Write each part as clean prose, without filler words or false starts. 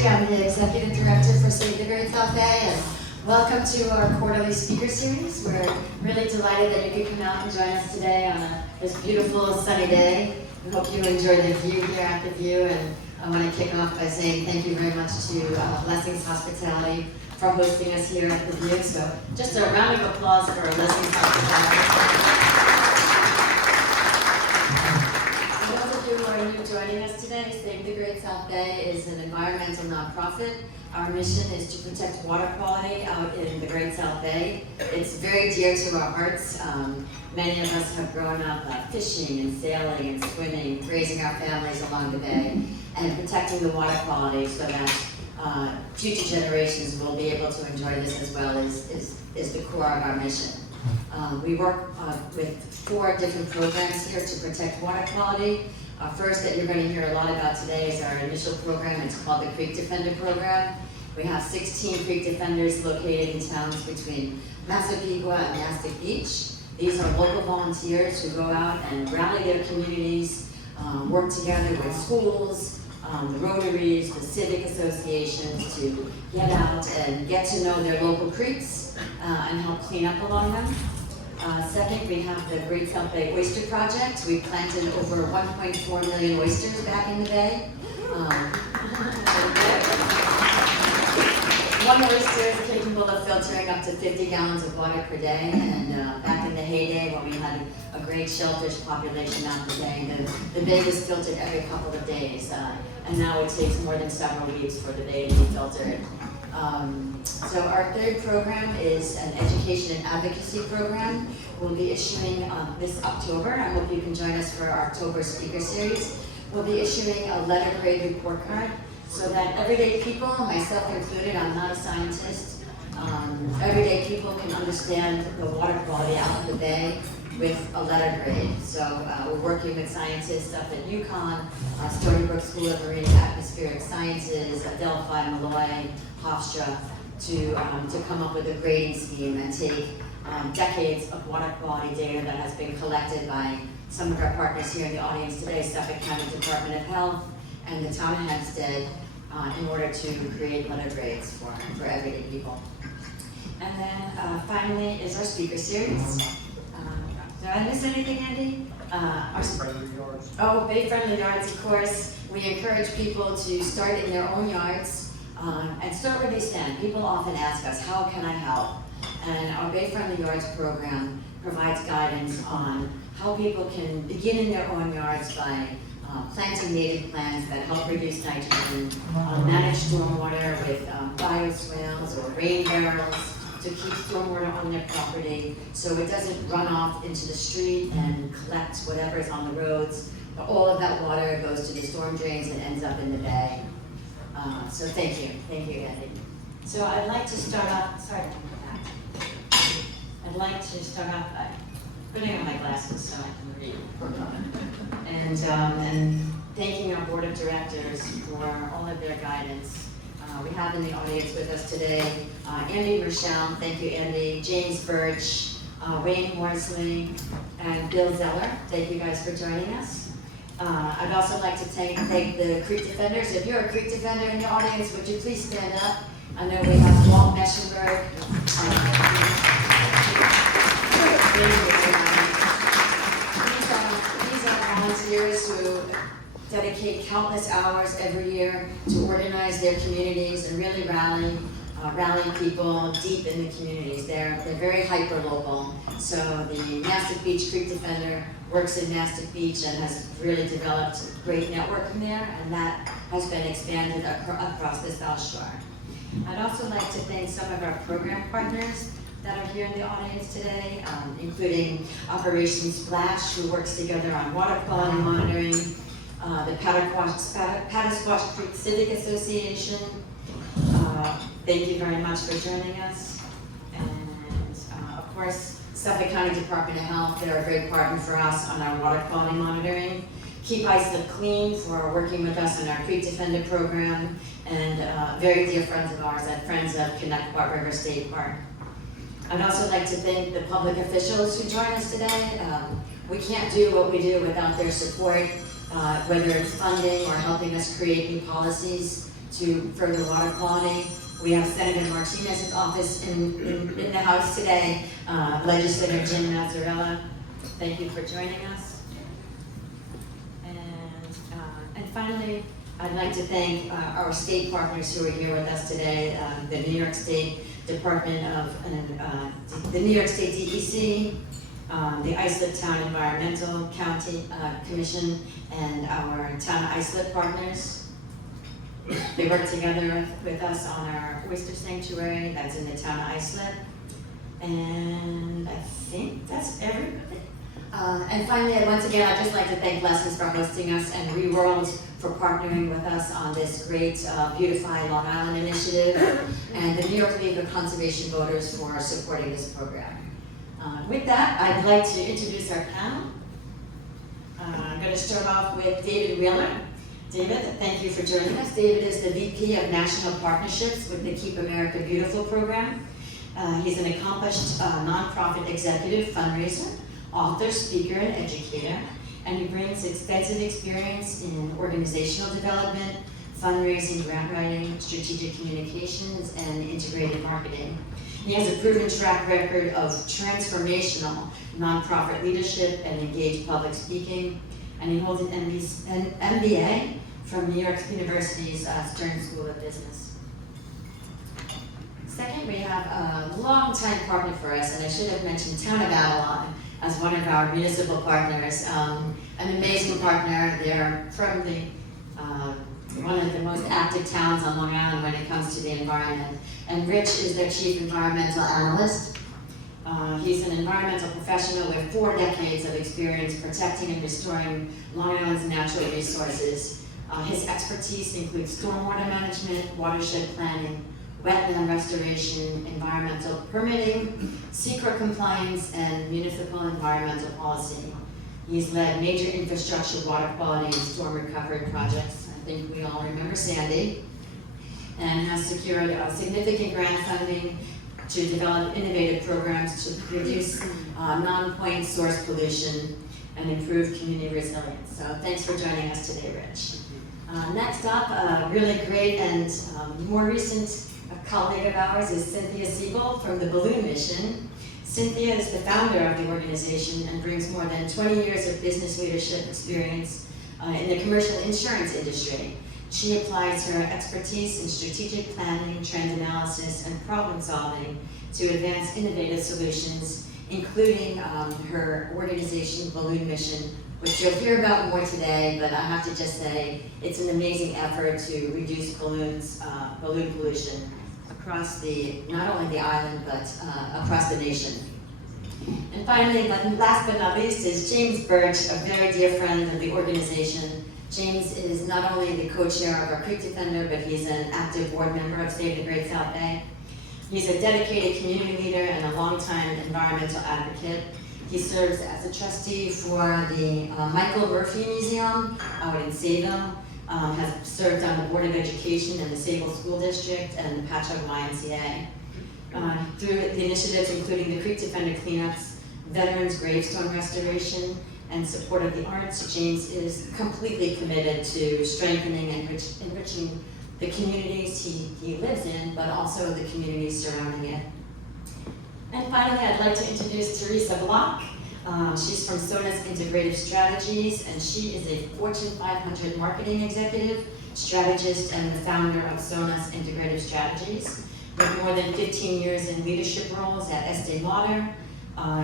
Bertsch. I'm the Executive Director for Save the Great South Bay, and welcome to our quarterly speaker series. We're really delighted that you could come out and join us today on this beautiful sunny day. We hope you enjoy the view here at the View, and I want to kick off by saying thank you very much to Blessings Hospitality for hosting us here at the View. So just a round of applause for Blessings Hospitality. Who are you joining us today? Save the Great South Bay is an environmental nonprofit. Our mission is to protect water quality out in the Great South Bay. It's very dear to our hearts. Many of us have grown up fishing and sailing and swimming, raising our families along the bay, and protecting the water quality so that future generations will be able to enjoy this as well is the core of our mission. We work with 4 different programs here to protect water quality. First that you're going to hear a lot about today is our initial program. It's called the Creek Defender Program. We have 16 creek defenders located in towns between Massapequa and Mastic Beach. These are local volunteers who go out and rally their communities, work together with schools, the Rotaries, the civic associations to get out and get to know their local creeks and help clean up along them. Second, we have the Great South Bay Oyster Project. We planted over 1.4 million oysters back in the bay. One oyster is capable of filtering up to 50 gallons of water per day, and back in the heyday when we had a great shellfish population out the bay, the bay was filtered every couple of days, and now it takes more than several weeks for the bay to be filtered. So our third program is an education and advocacy program. We'll be issuing this October. I hope you can join us for our October speaker series. We'll be issuing a letter grade report card so that everyday people, myself included, I'm not a scientist, everyday people can understand the water quality out of the bay with a letter grade. So we're working with scientists up at UConn, Stony Brook School of Marine and Atmospheric Sciences, Delphi, Malloy, Hofstra, to come up with a grading scheme and take decades of water quality data that has been collected by some of our partners here in the audience today, Suffolk County Department of Health and the town of Hempstead, in order to create letter grades for everyday people. And then finally is our speaker series. Did I miss anything, Andy? Friendly yards. Oh, Bay Friendly Yards, of course. We encourage people to start in their own yards and start where they stand. People often ask us, how can I help? And our Bay Friendly Yards program provides guidance on how people can begin in their own yards by planting native plants that help reduce nitrogen, manage stormwater with bioswales or rain barrels, to keep stormwater on their property so it doesn't run off into the street and collect whatever is on the roads. But all of that water goes to the storm drains and ends up in the bay. So thank you, Andy. So I'd like to start off, I'd like to start off by putting on my glasses so I can read. And thanking our board of directors for all of their guidance. We have in the audience with us today Andy Rochelle, thank you Andy, James Bertsch, Wayne Horsley, and Bill Zeller. Thank you guys for joining us. I'd also like to thank the Creek Defenders. If you're a Creek Defender in the audience, would you please stand up? I know we have Walt Meschenberg. These are volunteers who dedicate countless hours every year to organize their communities and really rally people deep in the communities. They're very hyper-local. So the Mastic Beach Creek Defender works in Mastic Beach and has really developed a great network from there, and that has been expanded across the South Shore. I'd also like to thank some of our program partners that are here in the audience today, including Operation Splash, who works together on water quality monitoring, the Patasquash Creek Civic Association. Thank you very much for joining us. And of course, Suffolk County Department of Health, they're a great partner for us on our water quality monitoring. Keep Islip Clean for working with us on our Creek Defender program, and very dear friends of ours at Friends of Connecticut River State Park. I'd also like to thank the public officials who join us today. We can't do what we do without their support, whether it's funding or helping us create new policies. to further water quality. We have Senator Martinez's office in the House today, Legislator Jim Mazzarella. Thank you for joining us. And finally, I'd like to thank our state partners who are here with us today, the New York State Department of, the New York State DEC, the Islip Town Environmental County Commission, and our Town Islip partners. They work together with us on our oyster sanctuary that's in the Town Islip. And I think that's everybody. And finally, once again, I'd just like to thank Lessons for hosting us and ReWorld for partnering with us on this great Beautify Long Island initiative, and the New York League of Conservation Voters for supporting this program. With that, I'd like to introduce our panel. I'm going to start off with David Wheeler. David, thank you for joining us. David is the VP of National Partnerships with the Keep America Beautiful program. He's an accomplished nonprofit executive, fundraiser, author, speaker, and educator, and he brings extensive experience in organizational development, fundraising, grant writing, strategic communications, and integrated marketing. He has a proven track record of transformational nonprofit leadership and engaged public speaking, and he holds an MBA from New York University's Stern School of Business. Second, we have a longtime partner for us, and I should have mentioned Town of Avalon as one of our municipal partners. An amazing partner. They're from the one of the most active towns on Long Island when it comes to the environment. And Rich is their chief environmental analyst. He's an environmental professional with 4 decades of experience protecting and restoring Long Island's natural resources. His expertise includes stormwater management, watershed planning, wetland restoration, environmental permitting, secret compliance, and municipal environmental policy. He's led major infrastructure, water quality, and storm recovery projects. I think we all remember Sandy. And has secured significant grant funding to develop innovative programs to reduce non-point source pollution and improve community resilience. So thanks for joining us today, Rich. Next up, a really great and more recent colleague of ours is Cynthia Seibold from the Balloon Mission. Cynthia is the founder of the organization and brings more than 20 years of business leadership experience in the commercial insurance industry. She applies her expertise in strategic planning, trend analysis, and problem solving to advance innovative solutions, including her organization, Balloon Mission, which you'll hear about more today, but I have to just say, it's an amazing effort to reduce balloon pollution across not only the island, but across the nation. And finally, last but not least, is James Bertsch, a very dear friend of the organization. James is not only the co-chair of our Creek Defender, but he's an active board member of Save the Great South Bay. He's a dedicated community leader and a longtime environmental advocate. He serves as a trustee for the Michael Murphy Museum out in Salem, has served on the Board of Education in the Sable School District and the Patchogue YMCA. Through the initiatives including the Creek Defender cleanups, veterans gravestone restoration, and support of the arts, James is completely committed to strengthening and enriching the communities he lives in, but also the communities surrounding it. And finally, I'd like to introduce Theresa Block. She's from Sonas Integrative Strategies, and she is a Fortune 500 marketing executive, strategist, and the founder of Sonas Integrative Strategies, with more than 15 years in leadership roles at Estee Lauder,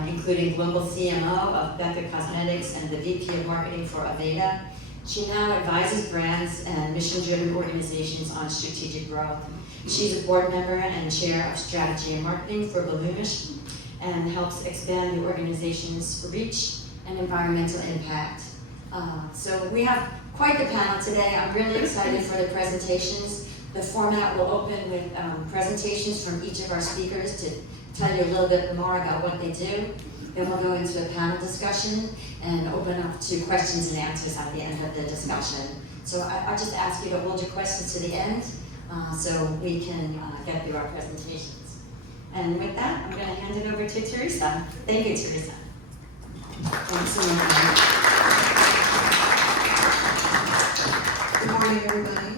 including global CMO of Becca Cosmetics and the VP of Marketing for Aveda. She now advises brands and mission-driven organizations on strategic growth. She's a board member and chair of strategy and marketing for Balloon Mission and helps expand the organization's reach and environmental impact. So we have quite the panel today. I'm really excited for the presentations. The format will open with presentations from each of our speakers to tell you a little bit more about what they do. Then we'll go into a panel discussion and open up to questions and answers at the end of the discussion. So I just ask you to hold your questions to the end so we can get through our presentations. And with that, I'm going to hand it over to Theresa. Thank you, Theresa. Thanks so much. Good morning, everybody.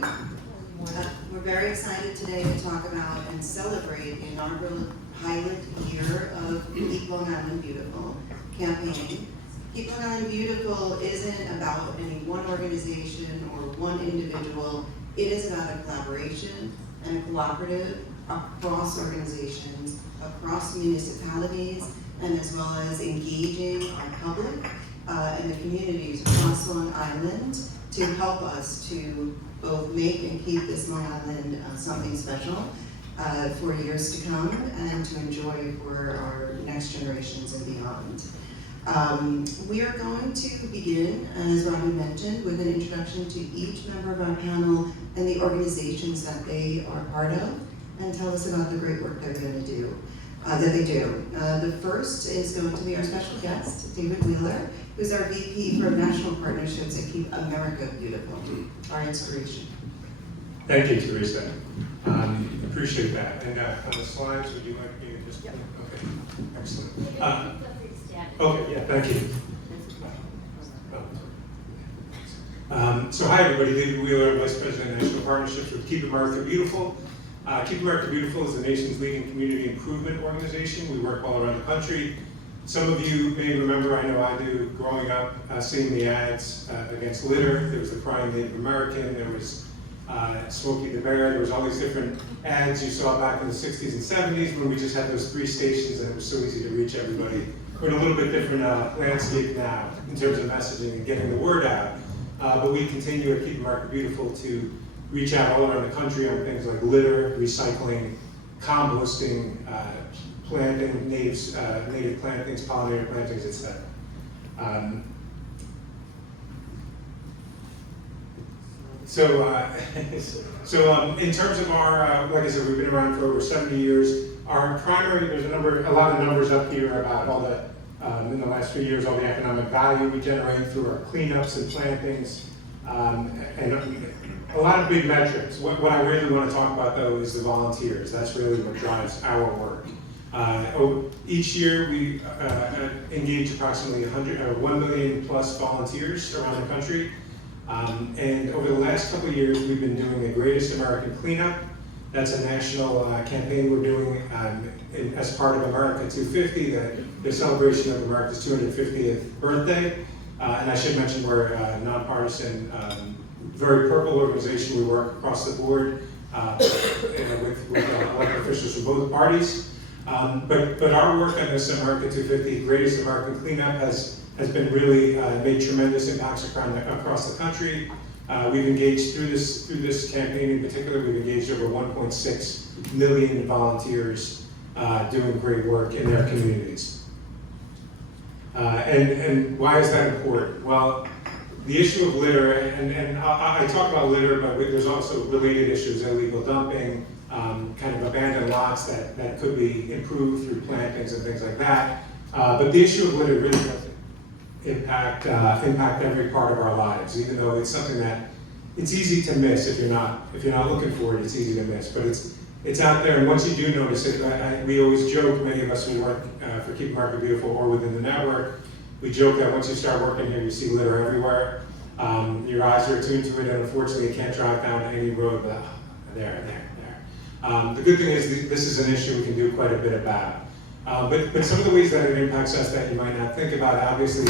excited today to talk about and celebrate the inaugural pilot year of Keep Long Island Beautiful campaign. Keep Long Island Beautiful isn't about any one organization or one individual. It is about a collaboration and a cooperative across organizations, across municipalities, and as well as engaging our public and the communities across Long Island to help us to both make and keep this Long Island something special for years to come and to enjoy for our next generations and beyond. We are going to begin, as Robin mentioned, with an introduction to each member of our panel and the organizations that they are part of, and tell us about the great work they're going to do, that they do. The first is going to be our special guest, David Wheeler, who's our VP for National Partnerships at Keep America Beautiful, our inspiration. Thank you, Theresa. Appreciate that. And on the slides, would you like me to just? Yep. Okay, excellent. Okay, yeah, thank you. So hi everybody, David Wheeler, Vice President of National Partnerships with Keep America Beautiful. Keep America Beautiful is the nation's leading community improvement organization. We work all around the country. Some of you may remember, I know I do, growing up, seeing the ads against litter. There was the Crying Native American, there was Smokey the Bear, there was all these different ads you saw back in the 60s and 70s when we just had those 3 stations and it was so easy to reach everybody. We're in a little bit different landscape now in terms of messaging and getting the word out. But we continue at Keep America Beautiful to reach out all around the country on things like litter, recycling, composting, planting native plantings, pollinator plantings, etc. So in terms of our, like I said, we've been around for over 70 years. Our primary, there's a lot of numbers up here about all the, in the last few years, all the economic value we generate through our cleanups and plantings, and a lot of big metrics. What I really want to talk about though is the volunteers. That's really what drives our work. Each year we engage approximately 1 million plus volunteers around the country. And over the last couple of years, we've been doing the Greatest American Cleanup. That's a national campaign we're doing as part of America 250, the celebration of America's 250th birthday. And I should mention we're a nonpartisan, very purple organization. We work across the board with elected officials from both parties. But our work on this America 250 Greatest American Cleanup has been really made tremendous impacts across the country. We've engaged through this campaign in particular, we've engaged over 1.6 million volunteers doing great work in their communities. And why is that important? Well, the issue of litter, and I talk about litter, but there's also related issues, illegal dumping, kind of abandoned lots that could be improved through plantings and things like that. But the issue of litter really does impact every part of our lives, even though it's something that it's easy to miss if you're not looking for it. It's easy to miss, but it's out there, and once you do notice it, we always joke, many of us who work for Keep America Beautiful or within the network, we joke that once you start working here, you see litter everywhere. Your eyes are attuned to it, and unfortunately, you can't drive down any road without there. The good thing is this is an issue we can do quite a bit about. But some of the ways that it impacts us that you might not think about, obviously,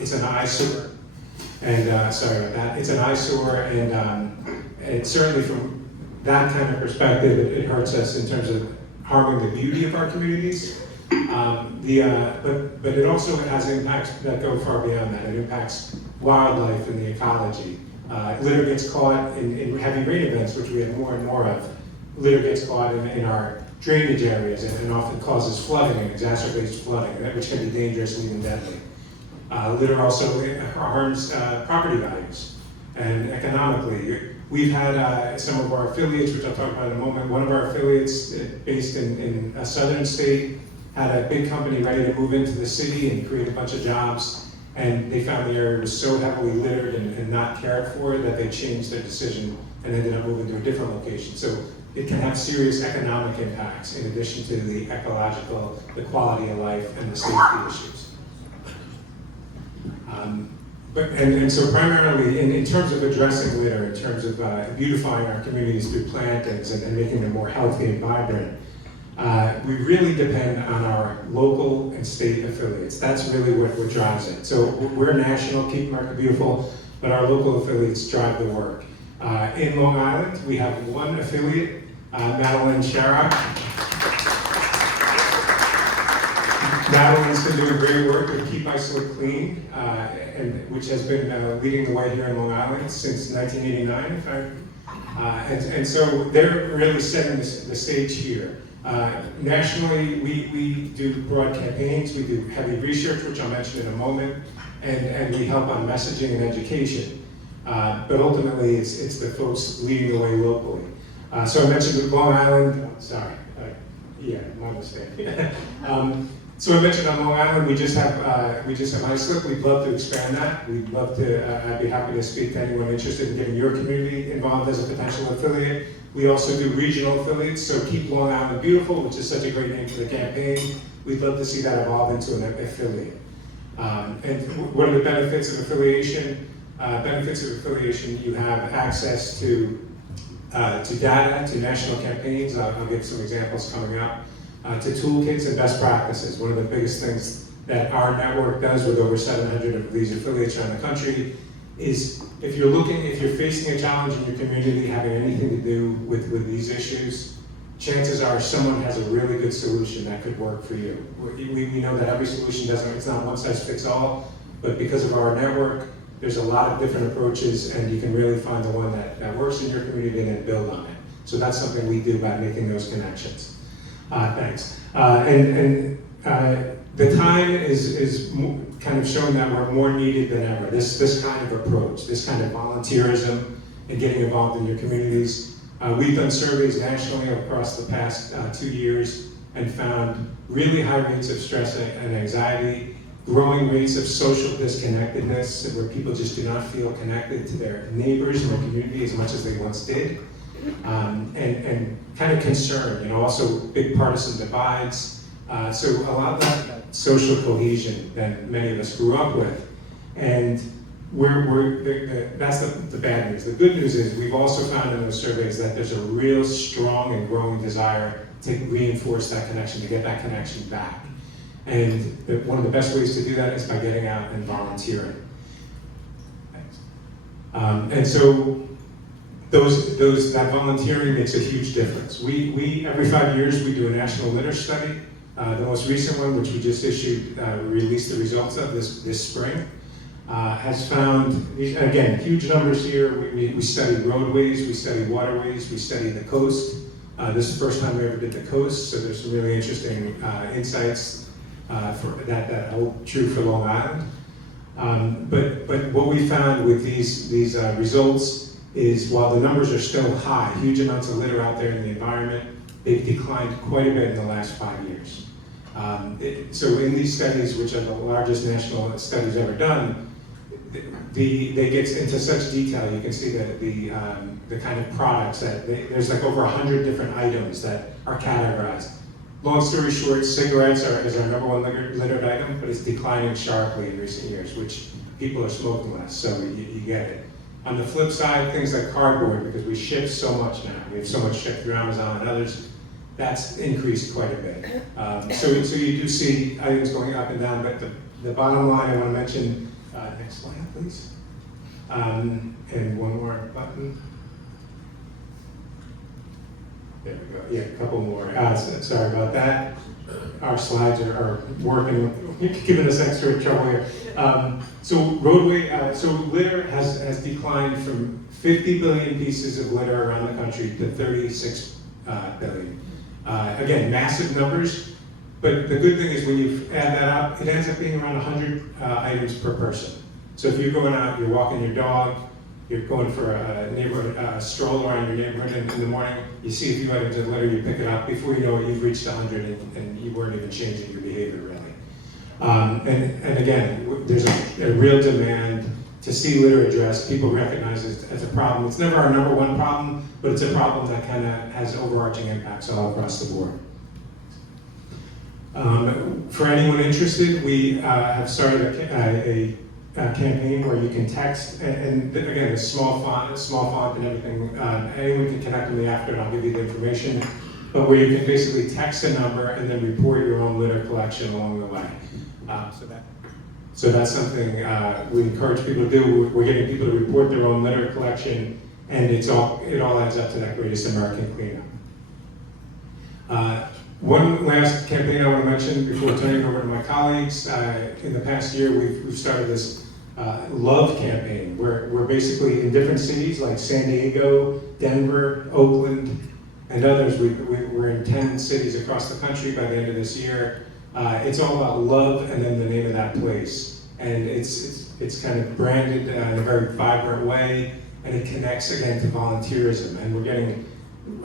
it's an eyesore. And sorry about that. It's an eyesore, and certainly from that kind of perspective, it hurts us in terms of harming the beauty of our communities. But it also has impacts that go far beyond that. It impacts wildlife and the ecology. Litter gets caught in heavy rain events, which we have more and more of. Litter gets caught in our drainage areas and often causes flooding and exacerbates flooding, which can be dangerous and even deadly. Litter also harms property values and economically. We've had some of our affiliates, which I'll talk about in a moment. One of our affiliates based in a southern state had a big company ready to move into the city and create a bunch of jobs, and they found the area was so heavily littered and not cared for that they changed their decision and ended up moving to a different location. So it can have serious economic impacts in addition to the ecological, the quality of life, and the safety issues. And so primarily, in terms of addressing litter, in terms of beautifying our communities through plantings and making them more healthy and vibrant, we really depend on our local and state affiliates. That's really what drives it. So we're national, Keep America Beautiful, but our local affiliates drive the work. In Long Island, we have one affiliate, Madeline Sharrock. Madeline's been doing great work with Keep Islip Clean, which has been leading the way here in Long Island since 1989. And so they're really setting the stage here. Nationally, we do broad campaigns, we do heavy research, which I'll mention in a moment, and we help on messaging and education. But ultimately, it's the folks leading the way locally. So I mentioned Long Island, yeah, my mistake. So I mentioned on Long Island, we just have iSlip. We'd love to expand that. We'd love to, I'd be happy to speak to anyone interested in getting your community involved as a potential affiliate. We also do regional affiliates, so Keep Long Island Beautiful, which is such a great name for the campaign. We'd love to see that evolve into an affiliate. And what are the benefits of affiliation? You have access to data, to national campaigns. I'll give some examples coming up. To toolkits and best practices. One of the biggest things that our network does with over 700 of these affiliates around the country is if you're facing a challenge in your community having anything to do with these issues, chances are someone has a really good solution that could work for you. We know that every solution it's not one size fits all, but because of our network, there's a lot of different approaches and you can really find the one that works in your community and then build on it. So that's something we do by making those connections. Thanks. The time is kind of showing that we're more needed than ever. This kind of approach, this kind of volunteerism and getting involved in your communities. We've done surveys nationally across the past 2 years and found really high rates of stress and anxiety, growing rates of social disconnectedness where people just do not feel connected to their neighbors and their community as much as they once did. And kind of concern, also big partisan divides. So a lot of that social cohesion that many of us grew up with. And that's the bad news. The good news is we've also found in those surveys that there's a real strong and growing desire to reinforce that connection, to get that connection back. And one of the best ways to do that is by getting out and volunteering. Thanks. And so that volunteering makes a huge difference. We every 5 years we do a national litter study. The most recent one, which we just issued, released the results of this spring, has found, again, huge numbers here. We study roadways, we study waterways, we study the coast. This is the first time we ever did the coast, so there's some really interesting insights that hold true for Long Island. But what we found with these results is while the numbers are still high, huge amounts of litter out there in the environment, they've declined quite a bit in the last 5 years. So in these studies, which are the largest national studies ever done, they get into such detail. You can see the kind of products that there's like over 100 different items that are categorized. Long story short, cigarettes is our number one littered item, but it's declining sharply in recent years, which people are smoking less, so you get it. On the flip side, things like cardboard, because we ship so much now, we have so much shipped through Amazon and others, that's increased quite a bit. So you do see items going up and down, but the bottom line I want to mention, next slide please, and one more button. There we go, yeah, a couple more. Sorry about that. Our slides are working, giving us extra trouble here. So litter has declined from 50 billion pieces of litter around the country to 36 billion. Again, massive numbers, but the good thing is when you add that up, it ends up being around 100 items per person. So if you're going out, you're walking your dog, you're going for a stroll around your neighborhood in the morning, you see a few items of litter, you pick it up, before you know it, you've reached 100 and you weren't even changing your behavior really. And again, there's a real demand to see litter addressed. People recognize it as a problem. It's never our number one problem, but it's a problem that kind of has overarching impacts all across the board. For anyone interested, we have started campaign where you can text, and again, it's small font and everything. Anyone can connect with me after, and I'll give you the information. But where you can basically text a number and then report your own litter collection along the way. So that's something we encourage people to do. We're getting people to report their own litter collection, and it all adds up to that greatest American cleanup. One last campaign I want to mention before turning over to my colleagues. In the past year, we've started this love campaign where we're basically in different cities like San Diego, Denver, Oakland, and others. We're in 10 cities across the country by the end of this year. It's all about love and then the name of that place. And it's kind of branded in a very vibrant way, and it connects again to volunteerism. And we're getting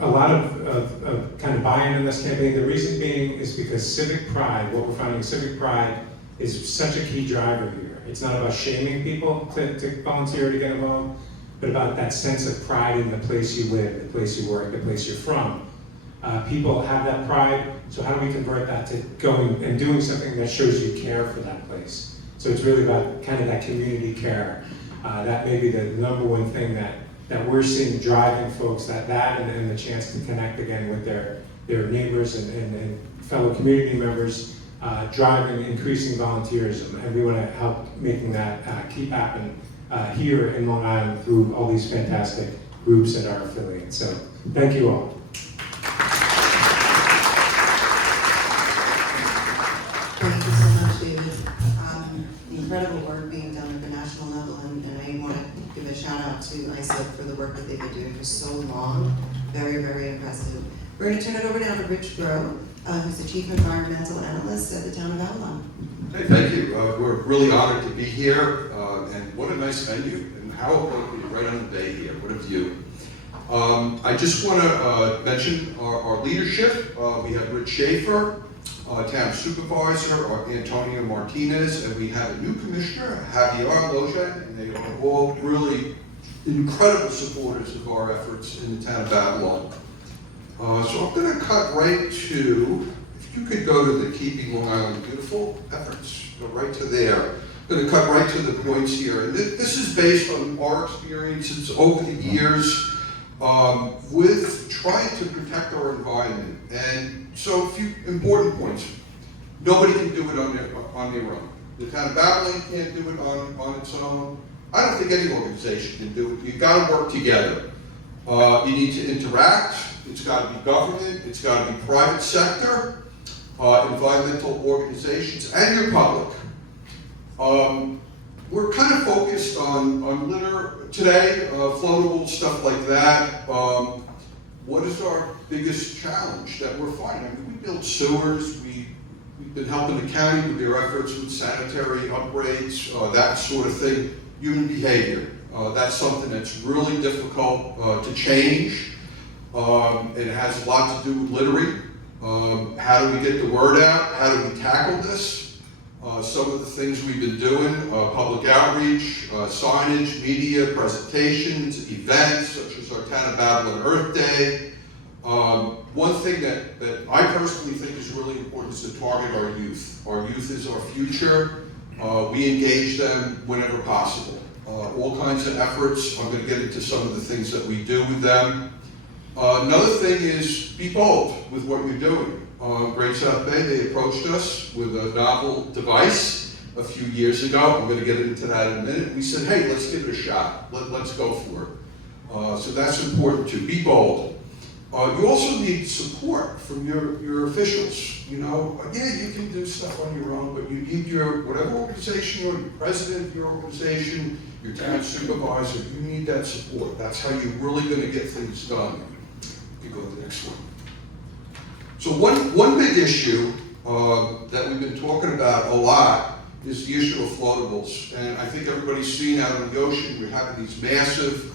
a lot of kind of buy-in in this campaign. The reason being is because civic pride, what we're finding, civic pride is such a key driver here. It's not about shaming people to volunteer, to get involved, but about that sense of pride in the place you live, the place you work, the place you're from. People have that pride, so how do we convert that to going and doing something that shows you care for that place? So it's really about kind of that community care. That may be the number one thing that we're seeing driving folks, that and the chance to connect again with their neighbors and fellow community members, driving increasing volunteerism. And we want to help making that keep happening here in Long Island through all these fantastic groups that are affiliates. So thank you all. Thank you so much, David. Incredible work being done at the national level, and I want to give a shout out to ISIP for the work that they've been doing for so long. Very, very impressive. We're going to turn it over now to Rich Groh, who's the Chief Environmental Analyst at the town of Avalon. Hey, thank you. We're really honored to be here, and what a nice venue, and how appropriate, right on the day here. What a view. I just want to mention our leadership. We have Rich Schaefer, town supervisor, Antonio Martinez, and we have a new commissioner, Javier Loja, and they are all really incredible supporters of our efforts in the town of Avalon. So I'm going to cut right to, if you could go to the Keeping Long Island Beautiful efforts, go right to there. I'm going to cut right to the points here. And this is based on our experiences over the years with trying to protect our environment. And so a few important points. Nobody can do it on their own. The town of Avalon can't do it on its own. I don't think any organization can do it. You've got to work together. You need to interact. It's got to be government. It's got to be private sector, environmental organizations, and your public. We're kind of focused on litter today, floatable, stuff like that. What is our biggest challenge that we're finding? I mean, we build sewers. We've been helping the county with their efforts with sanitary upgrades, that sort of thing. Human behavior. That's something that's really difficult to change. It has a lot to do with littering. How do we get the word out? How do we tackle this? Some of the things we've been doing, public outreach, signage, media, presentations, events, such as our Town of Avalon Earth Day. One thing that I personally think is really important is to target our youth. Our youth is our future. We engage them whenever possible. All kinds of efforts. I'm going to get into some of the things that we do with them. Another thing is be bold with what you're doing. Great South Bay, they approached us with a novel device a few years ago. I'm going to get into that in a minute. We said, hey, let's give it a shot. Let's go for it. So that's important too. Be bold. You also need support from your officials. You know, yeah, you can do stuff on your own, but you need your, whatever organization you're, your president of your organization, your town supervisor, you need that support. That's how you're really going to get things done. You go to the next one. So one big issue that we've been talking about a lot is the issue of floatables. And I think everybody's seen out on the ocean, we're having these massive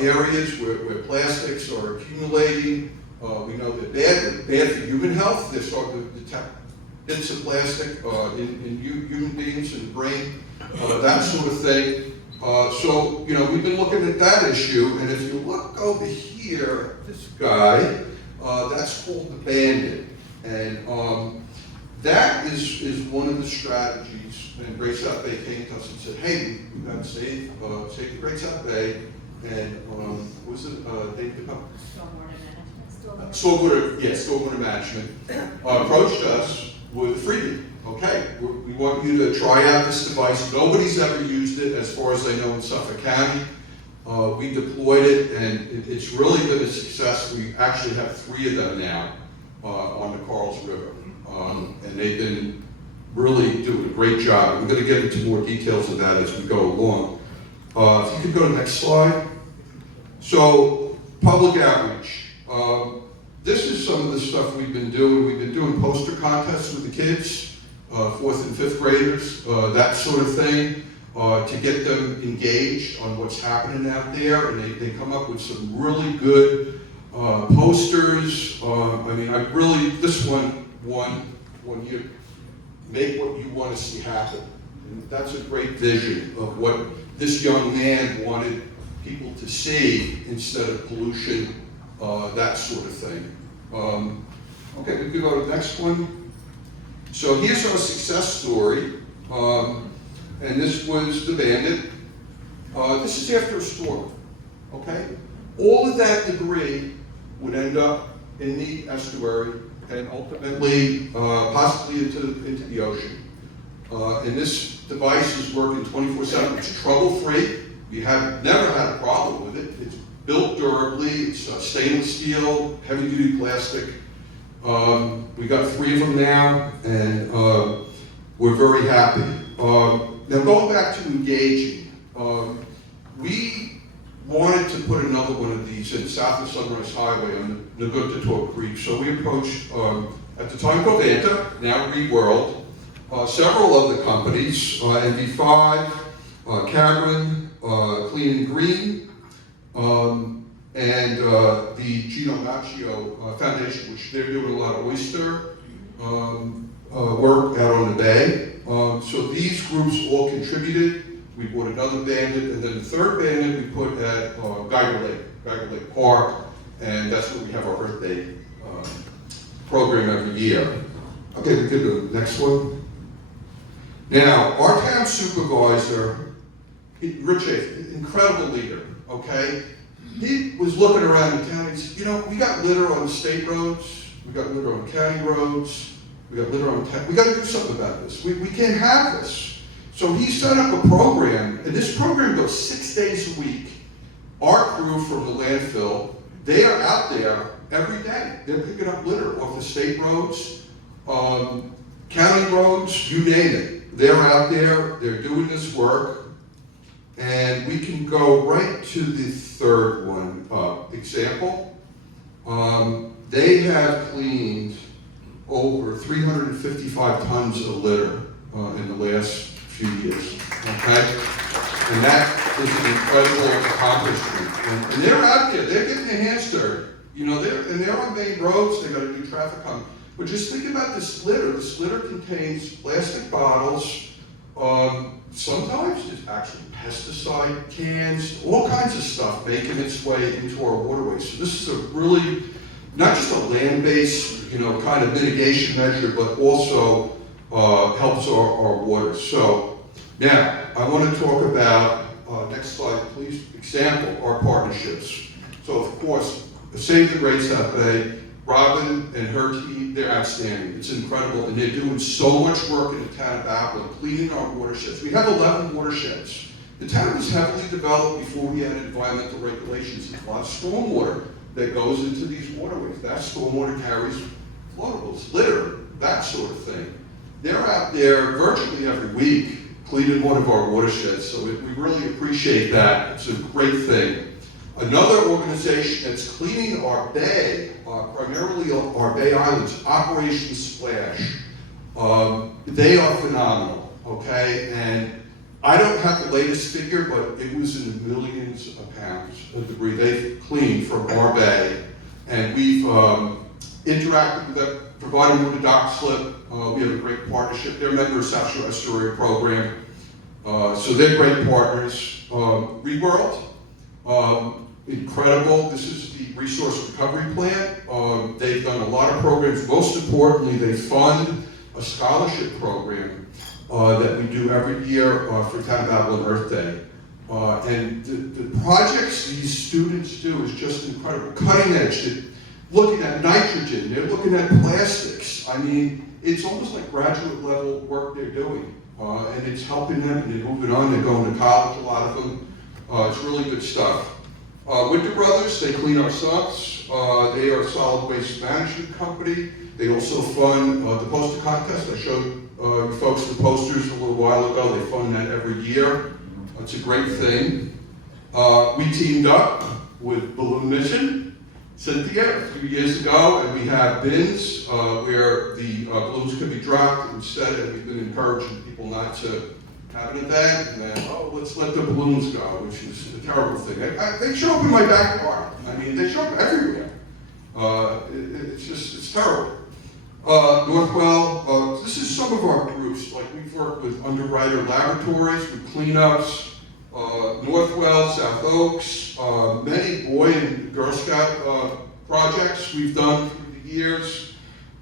areas where plastics are accumulating. We know they're bad for human health. They're starting to detect bits of plastic in human beings and the brain, that sort of thing. So, you know, we've been looking at that issue, and if you look over here, this guy, that's called the bandit. And that is one of the strategies. And Great South Bay came to us and said, hey, we've got to save the Great South Bay. And what was it, David DePaul? Stormwater management approached us with a freebie. Okay, we want you to try out this device. Nobody's ever used it, as far as I know, in Suffolk County. We deployed it, and it's really been a success. We actually have 3 of them now on the Carls River, and they've been really doing a great job. We're going to get into more details of that as we go along. If you could go to the next slide. So, public outreach. This is some of the stuff we've been doing. We've been doing poster contests with the kids, 4th and 5th graders, that sort of thing, to get them engaged on what's happening out there. And they come up with some really good posters. I mean, this one you make what you want to see happen. And that's a great vision of what this young man wanted people to see instead of pollution, that sort of thing. Okay, we can go to the next one. So here's our success story, and this was the Bandit. This is after a storm, okay? All of that debris would end up in the estuary and ultimately possibly into the ocean. And this device is working 24/7. It's trouble-free. We have never had a problem with it. It's built durably. It's stainless steel, heavy-duty plastic. We got 3 of them now, and we're very happy. Now going back to engaging, we wanted to put another one of these in south of Sunrise Highway on the Nagunta Creek. So we approached, at the time Covanta, now Reworld, several other companies, NV5, Cameron, Clean and Green, and the Gino Macchio Foundation, which they're doing a lot of oyster work out on the bay. So these groups all contributed. We bought another Bandit, and then the third Bandit we put at Geiger Lake Park, and that's where we have our Earth Day program every year. Okay, we could do the next one. Now, our town supervisor, Rich Groh, incredible leader, okay? He was looking around the town, he said, you know, we got litter on the state roads, we got litter on county roads, we got litter on town, we gotta do something about this. We can't have this. So he set up a program, and this program goes 6 days a week. Our crew from the landfill, they are out there every day. They're picking up litter off the state roads, county roads, you name it. They're out there, they're doing this work, and we can go right to the third one example. They have cleaned over 355 tons of litter in the last few years, okay? And that is an incredible accomplishment. And they're out there, they're getting their hands dirty. You know, they're on main roads, they gotta do traffic calming. But just think about this litter. This litter contains plastic bottles, sometimes it's actually pesticide cans, all kinds of stuff making its way into our waterways. So this is a really, not just a land-based, you know, kind of mitigation measure, but also helps our waters. So now, I want to talk about, next slide please, example, our partnerships. So of course, Save the Great South Bay, Robin and her team, they're outstanding. It's incredible, and they're doing so much work in the town of Appleton, cleaning our watersheds. We have 11 watersheds. The town was heavily developed before we had environmental regulations. There's a lot of stormwater that goes into these waterways. That stormwater carries floatables, litter, that sort of thing. They're out there virtually every week cleaning one of our watersheds, so we really appreciate that. It's a great thing. Another organization that's cleaning our bay, primarily our Bay Islands, Operation Splash. They are phenomenal, okay? And I don't have the latest figure, but it was in the millions of pounds of debris they've cleaned from our bay. And we've interacted with them, provided them with a dock slip. We have a great partnership. They're a member of South Shore Estuary Program. So they're great partners. Reworld, incredible. This is the resource recovery plant. They've done a lot of programs. Most importantly, they fund a a scholarship program that we do every year for Town of Avalon Earth Day. And the projects these students do is just incredible. Cutting edge. They're looking at nitrogen. They're looking at plastics. I mean, it's almost like graduate level work they're doing. And it's helping them, and they're moving on. They're going to college, a lot of them. It's really good stuff. Winter Brothers, they clean our sumps. They are a solid waste management company. They also fund the poster contest. I showed you folks the posters a little while ago. They fund that every year. It's a great thing. We teamed up with Balloon Mission, Cynthia, a few years ago, and we have bins where the balloons can be dropped instead, and we've been encouraging people not to have an event, and then, oh, let's let the balloons go, which is a terrible thing. They show up in my backyard. I mean, they show up everywhere. It's terrible. Northwell, this is some of our groups, like we've worked with Underwriter Laboratories, with cleanups, Northwell, South Oaks, many Boy and Girl Scout projects we've done through the years.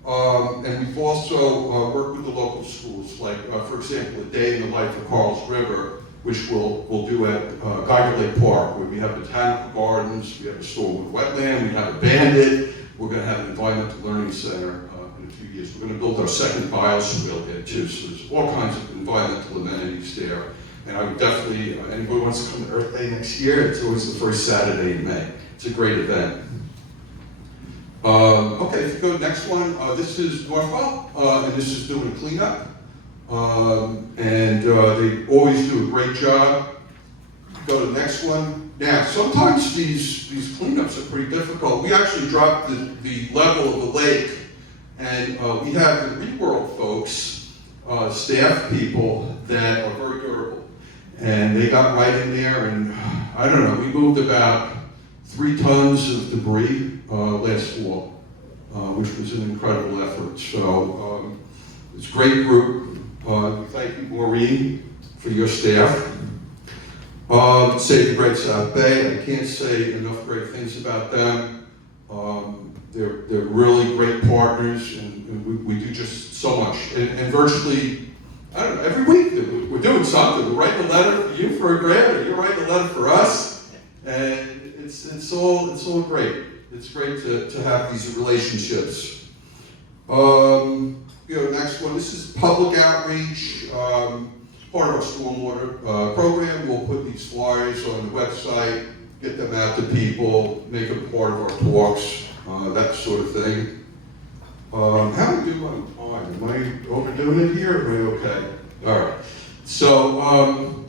And we've also worked with the local schools, like, for example, A Day in the Life of Carl's River, which we'll do at Geiger Lake Park, where we have botanical gardens, we have a Stormwood wetland, we have a bandit, we're going to have an environmental learning center in a few years. We're going to build our second bioswale there too, so there's all kinds of environmental amenities there. And I would definitely, anybody wants to come to Earth Day next year, it's always the first Saturday in May. It's a great event. Okay, if you go to the next one, this is Northwell, and this is doing a cleanup. They always do a great job. Go to the next one. Now, sometimes these cleanups are pretty difficult. We actually dropped the level of the lake, and we have the ReWorld folks, staff people that are very durable. And they got right in there, and I don't know, we moved about 3 tons of debris last fall, which was an incredible effort. So it's a great group. Thank you, Maureen, for your staff. Save the Great South Bay. I can't say enough great things about them. They're really great partners, and we do just so much. And virtually, I don't know, every week we're doing something. We're writing a letter for you for a grant, or you're writing a letter for us, and it's all great. It's great to have these relationships. Next one. This is public outreach. Part of our stormwater program. We'll put these flyers on the website, get them out to people, make them part of our talks, that sort of thing. How do we do on time? Am I overdoing it here? Or am I okay? All right. So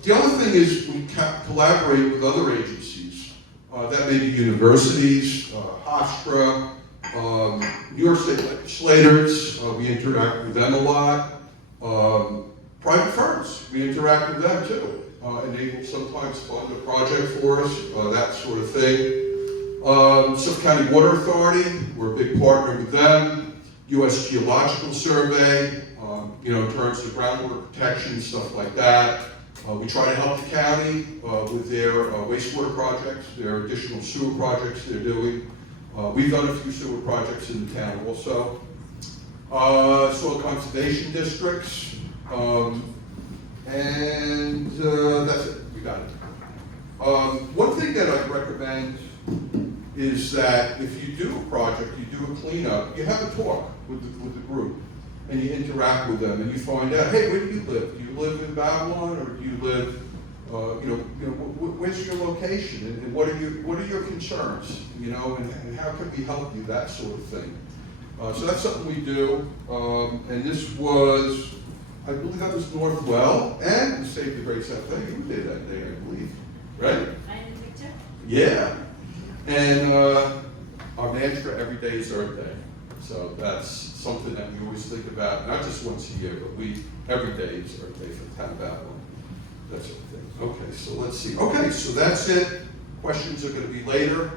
the other thing is we collaborate with other agencies. That may be universities, Hofstra, New York State legislators. We interact with them a lot. Private firms, we interact with them too. And they will sometimes fund a project for us, that sort of thing. Suffolk County Water Authority, we're a big partner with them. U.S. Geological Survey, in terms of groundwater protection, stuff like that. We try to help the county with their wastewater projects, their additional sewer projects they're doing. We've done a few sewer projects in the town also. Soil conservation districts, and that's it, we got it. One thing that I'd recommend is that if you do a project, you do a cleanup, you have a talk with the group, and you interact with them, and you find out, hey, where do you live? Do you live in Babylon, or do you live, where's your location, and what are your concerns, and how can we help you, that sort of thing. So that's something we do, and this was, I believe that was Northwell, and Save the Great South Bay. You did that day, I believe, right? I did the picture. Yeah, and our mantra every day is Earth Day. So that's something that we always think about, not just once a year, but every day is Earth Day for the town of Avalon. That sort of thing. Okay, so let's see. Okay, so that's it. Questions are going to be later.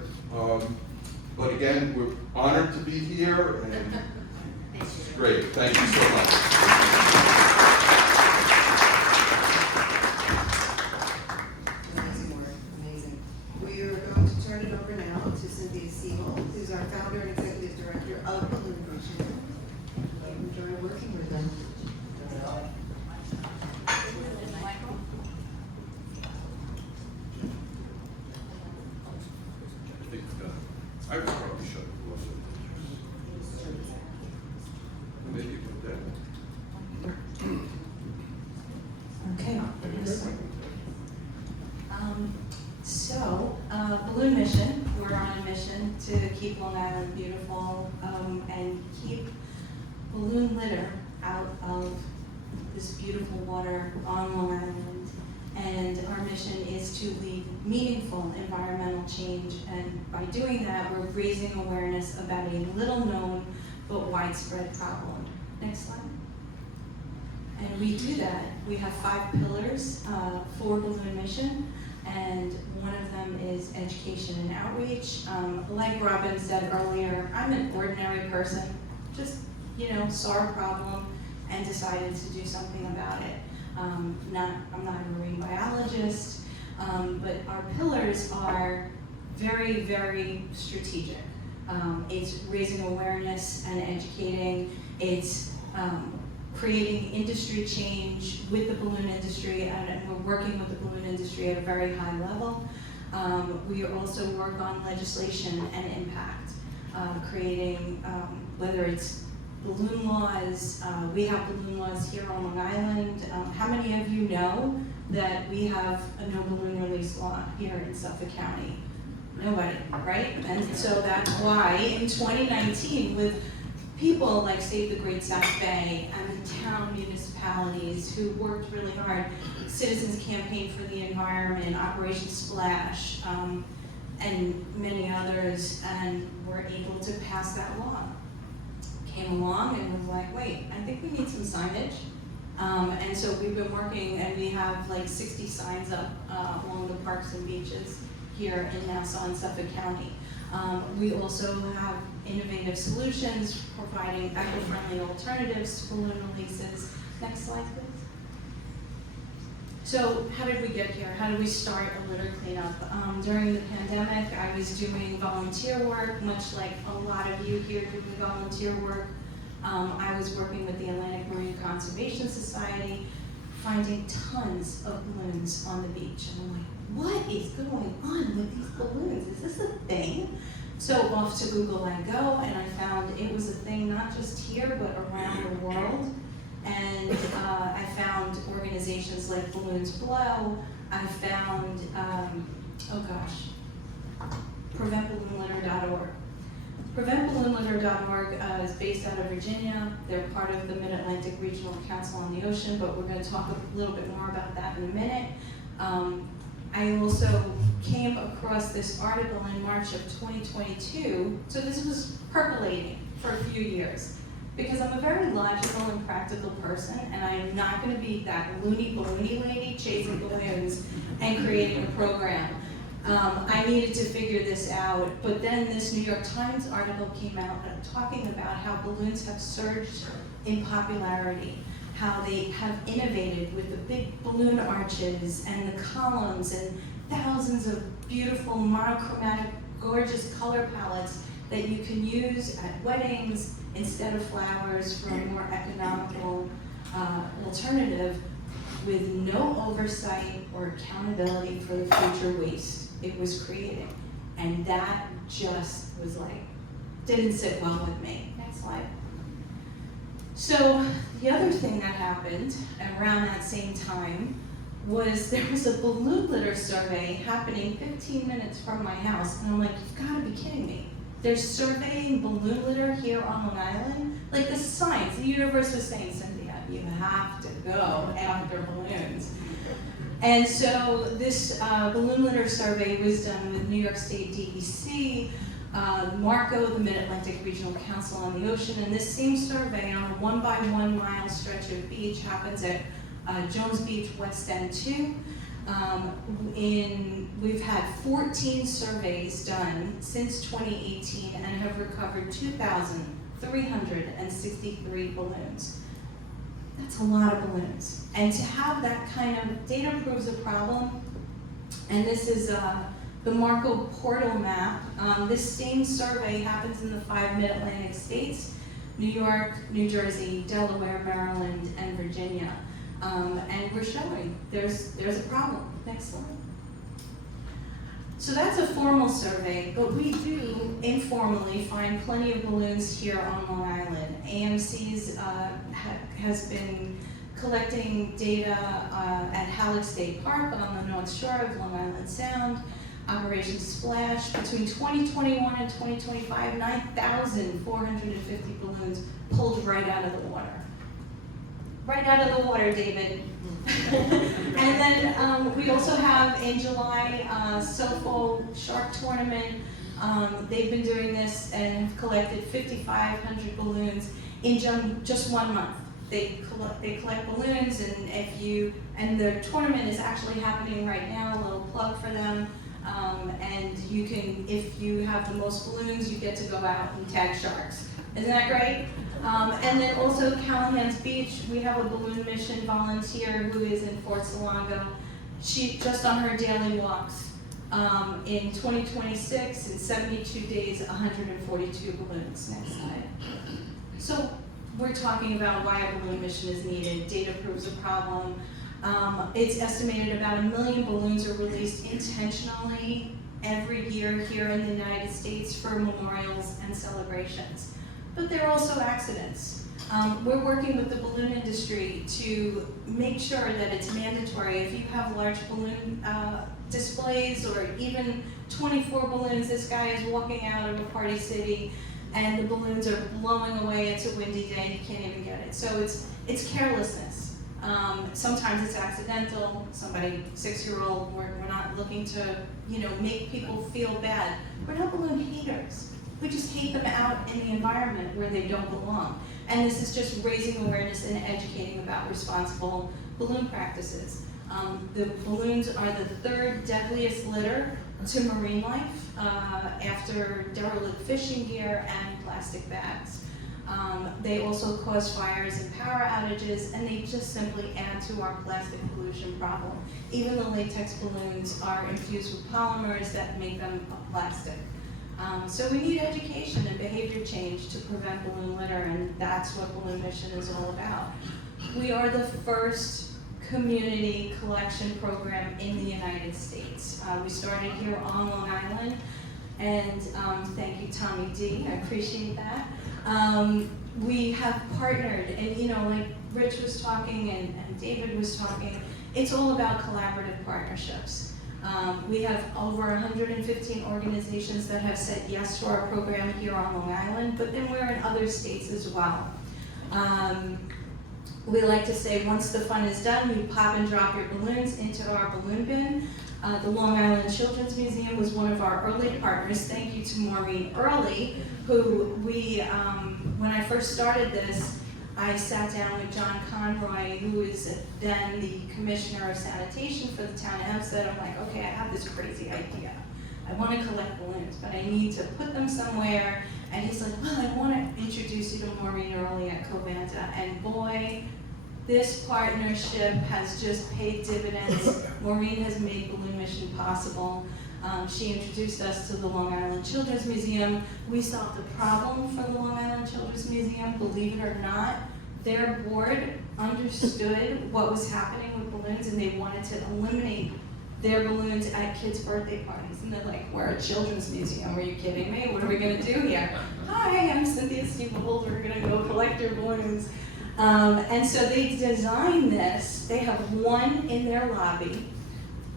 But again, we're honored to be here, and it's great. Thank you so much. Amazing work, amazing. We are going to turn it over now to Cynthia Seibold, who's our founder and executive director of Balloon Mission. I enjoy working with them. keep Long Island beautiful and keep balloon litter out of this beautiful water on Long Island. And our mission is to lead meaningful environmental change, and by doing that, we're raising awareness about a little known but widespread problem. Next slide. And we do that. We have 5 pillars for Balloon Mission, and one of them is education and outreach. Like Robin said earlier, I'm an ordinary person, just, saw a problem and decided to do something about it. I'm not a marine biologist, but our pillars are very, very strategic. It's raising awareness and educating. It's creating industry change with the balloon industry, and we're working with the balloon industry at a very high level. We also work on legislation and impact, creating, whether it's balloon laws. We have balloon laws here on Long Island. How many of you know that we have a no balloon release law here in Suffolk County? Nobody, right? And so that's why in 2019, with people like Save the Great South Bay and the town municipalities who worked really hard, Citizens Campaign for the Environment, Operation Splash, and many others, and were able to pass that law. Came along and was like, wait, I think we need some signage. And so we've been working, and we have like 60 signs up along the parks and beaches here in Nassau and Suffolk County. We also have innovative solutions, providing eco-friendly alternatives to balloon releases. Next slide, please. So how did we get here? How did we start a litter cleanup? During the pandemic, I was doing volunteer work, much like a lot of you here doing volunteer work. I was working with the Atlantic Marine Conservation Society, finding tons of balloons on the beach. And I'm like, what is going on with these balloons? Is this a thing? So off to Google I go, and I found it was a thing not just here, but around the world. And I found organizations like Balloons Blow. I found, PreventBalloonLitter.org. PreventBalloonLitter.org is based out of Virginia. They're part of the Mid-Atlantic Regional Council on the Ocean, but we're going to talk a little bit more about that in a minute. I also came across this article in March of 2022, so this was percolating for a few years, because I'm a very logical and practical person, and I am not going to be that loony balloony lady chasing balloons and creating a program. I needed to figure this out, but then this New York Times article came out talking about how balloons have surged in popularity, how they have innovated with the big balloon arches and the columns and thousands of beautiful monochromatic, gorgeous color palettes that you can use at weddings instead of flowers for a more economical alternative with no oversight or accountability for the future waste it was creating. And that just was like, didn't sit well with me. Next slide. So the other thing that happened around that same time was there was a balloon litter survey happening 15 minutes from my house, and I'm like, you've got to be kidding me. They're surveying balloon litter here on Long Island? Like the science, the universe was saying, Cynthia, you have to go after balloons. And so this balloon litter survey was done with New York State DEC, MARCO, the Mid-Atlantic Regional Council on the Ocean, and this same survey on a 1 by 1 mile stretch of beach happens at Jones Beach, West End 2. We've had 14 surveys done since 2018 and have recovered 2,363 balloons. That's a lot of balloons. And to have that kind of data proves a problem, and this is the Marco portal map. This same survey happens in the 5 mid-Atlantic states, New York, New Jersey, Delaware, Maryland, and Virginia. And we're showing there's a problem. Next slide. So that's a formal survey, but we do informally find plenty of balloons here on Long Island. AMC's has been collecting data at Halleck State Park on the north shore of Long Island Sound. Operation Splash. Between 2021 and 2025, 9,450 balloons pulled right out of the water. Right out of the water, David. And then we also have in July, SoFo Shark Tournament. They've been doing this and have collected 5,500 balloons in just 1 month. They collect balloons, and the tournament is actually happening right now. A little plug for them. And you can, if you have the most balloons, you get to go out and tag sharks. Isn't that great? And then also Callahan's Beach, we have a balloon mission volunteer who is in Fort Salongo. She, just on her daily walks, in 2026, in 72 days, 142 balloons. Next slide. So we're talking about why a balloon mission is needed. Data proves a problem. It's estimated about 1 million balloons are released intentionally every year here in the United States for memorials and celebrations. But there are also accidents. We're working with the balloon industry to make sure that it's mandatory. If you have large balloon displays or even 24 balloons, this guy is walking out of a party city and the balloons are blowing away, it's a windy day, you can't even get it. So it's carelessness. Sometimes it's accidental, somebody, 6-year-old, we're not looking to, make people feel bad. We're not balloon haters. We just hate them out in the environment where they don't belong. And this is just raising awareness and educating about responsible balloon practices. The balloons are the 3rd deadliest litter to marine life after derelict fishing gear and plastic bags. They also cause fires and power outages, and they just simply add to our plastic pollution problem. Even the latex balloons are infused with polymers that make them a plastic. So we need education and behavior change to prevent balloon litter, and that's what Balloon Mission is all about. We are the first community collection program in the United States. We started here on Long Island, and thank you, Tommy D, I appreciate that. We have partnered, and like Rich was talking and David was talking, it's all about collaborative partnerships. We have over 115 organizations that have said yes to our program here on Long Island, but then we're in other states as well. We like to say once the fun is done, you pop and drop your balloons into our balloon bin. The Long Island Children's Museum was one of our early partners. Thank you to Maureen Early, who when I first started this, I sat down with John Conroy, who is then the Commissioner of Sanitation for the town of Hempstead. I'm like, okay, I have this crazy idea. I want to collect balloons, but I need to put them somewhere. And he's like, well, I want to introduce you to Maureen Early at Covanta. And boy, this partnership has just paid dividends. Maureen has made Balloon Mission possible. She introduced us to the Long Island Children's Museum. We solved a problem for the Long Island Children's Museum. Believe it or not, their board understood what was happening with balloons, and they wanted to eliminate their balloons at kids' birthday parties. And they're like, we're a children's museum, are you kidding me? What are we gonna do here? Hi, I'm Cynthia Seibold, we're gonna go collect your balloons. And so they designed this. They have one in their lobby.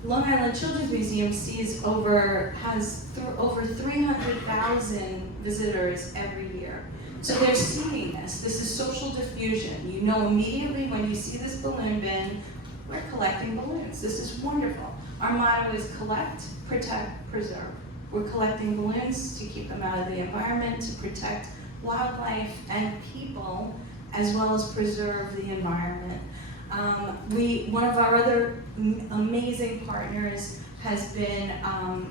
Long Island Children's Museum has over 300,000 visitors every year. So they're seeing this. This is social diffusion. You know immediately when you see this balloon bin, we're collecting balloons. This is wonderful. Our motto is collect, protect, preserve. We're collecting balloons to keep them out of the environment, to protect wildlife and people, as well as preserve the environment. One of our other amazing partners has been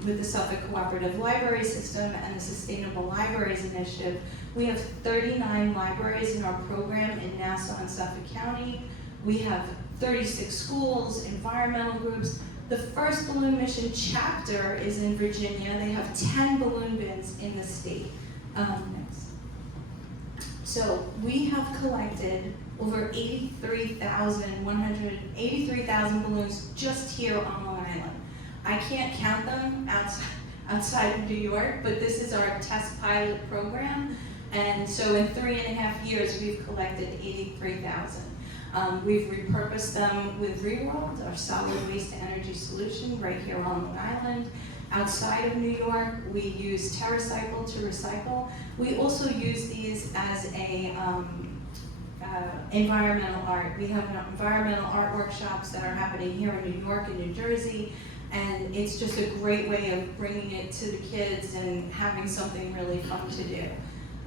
with the Suffolk Cooperative Library System and the Sustainable Libraries Initiative. We have 39 libraries in our program in Nassau and Suffolk County. We have 36 schools, environmental groups. The first Balloon Mission chapter is in Virginia. They have 10 balloon bins in the state. Next. So we have collected over 83,000 balloons just here on Long Island. I can't count them outside of New York, but this is our test pilot program. And so in 3.5 years, we've collected 83,000. We've repurposed them with ReWorld, our solid waste to energy solution right here on Long Island. outside of New York. We use TerraCycle to recycle. We also use these as a environmental art. We have environmental art workshops that are happening here in New York and New Jersey, and it's just a great way of bringing it to the kids and having something really fun to do.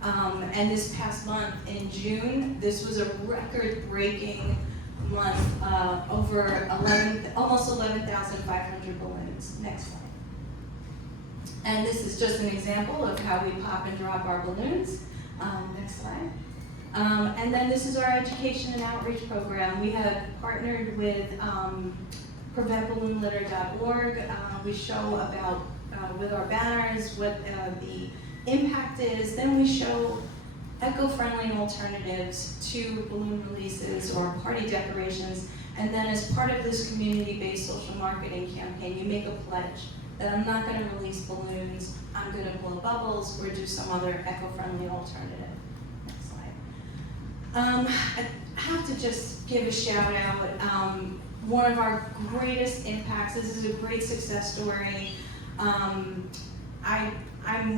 And this past month in June, this was a record-breaking month, almost 11,500 balloons. Next slide. And this is just an example of how we pop and drop our balloons. Next slide. And then this is our education and outreach program. We have partnered with preventballoonlitter.org. We show about, with our banners, what the impact is. Then we show eco-friendly alternatives to balloon releases or party decorations. And then as part of this community-based social marketing campaign, you make a pledge that I'm not going to release balloons, I'm going to blow bubbles, or do some other eco-friendly alternative. Next slide. I have to just give a shout out. One of our greatest impacts, this is a great success story.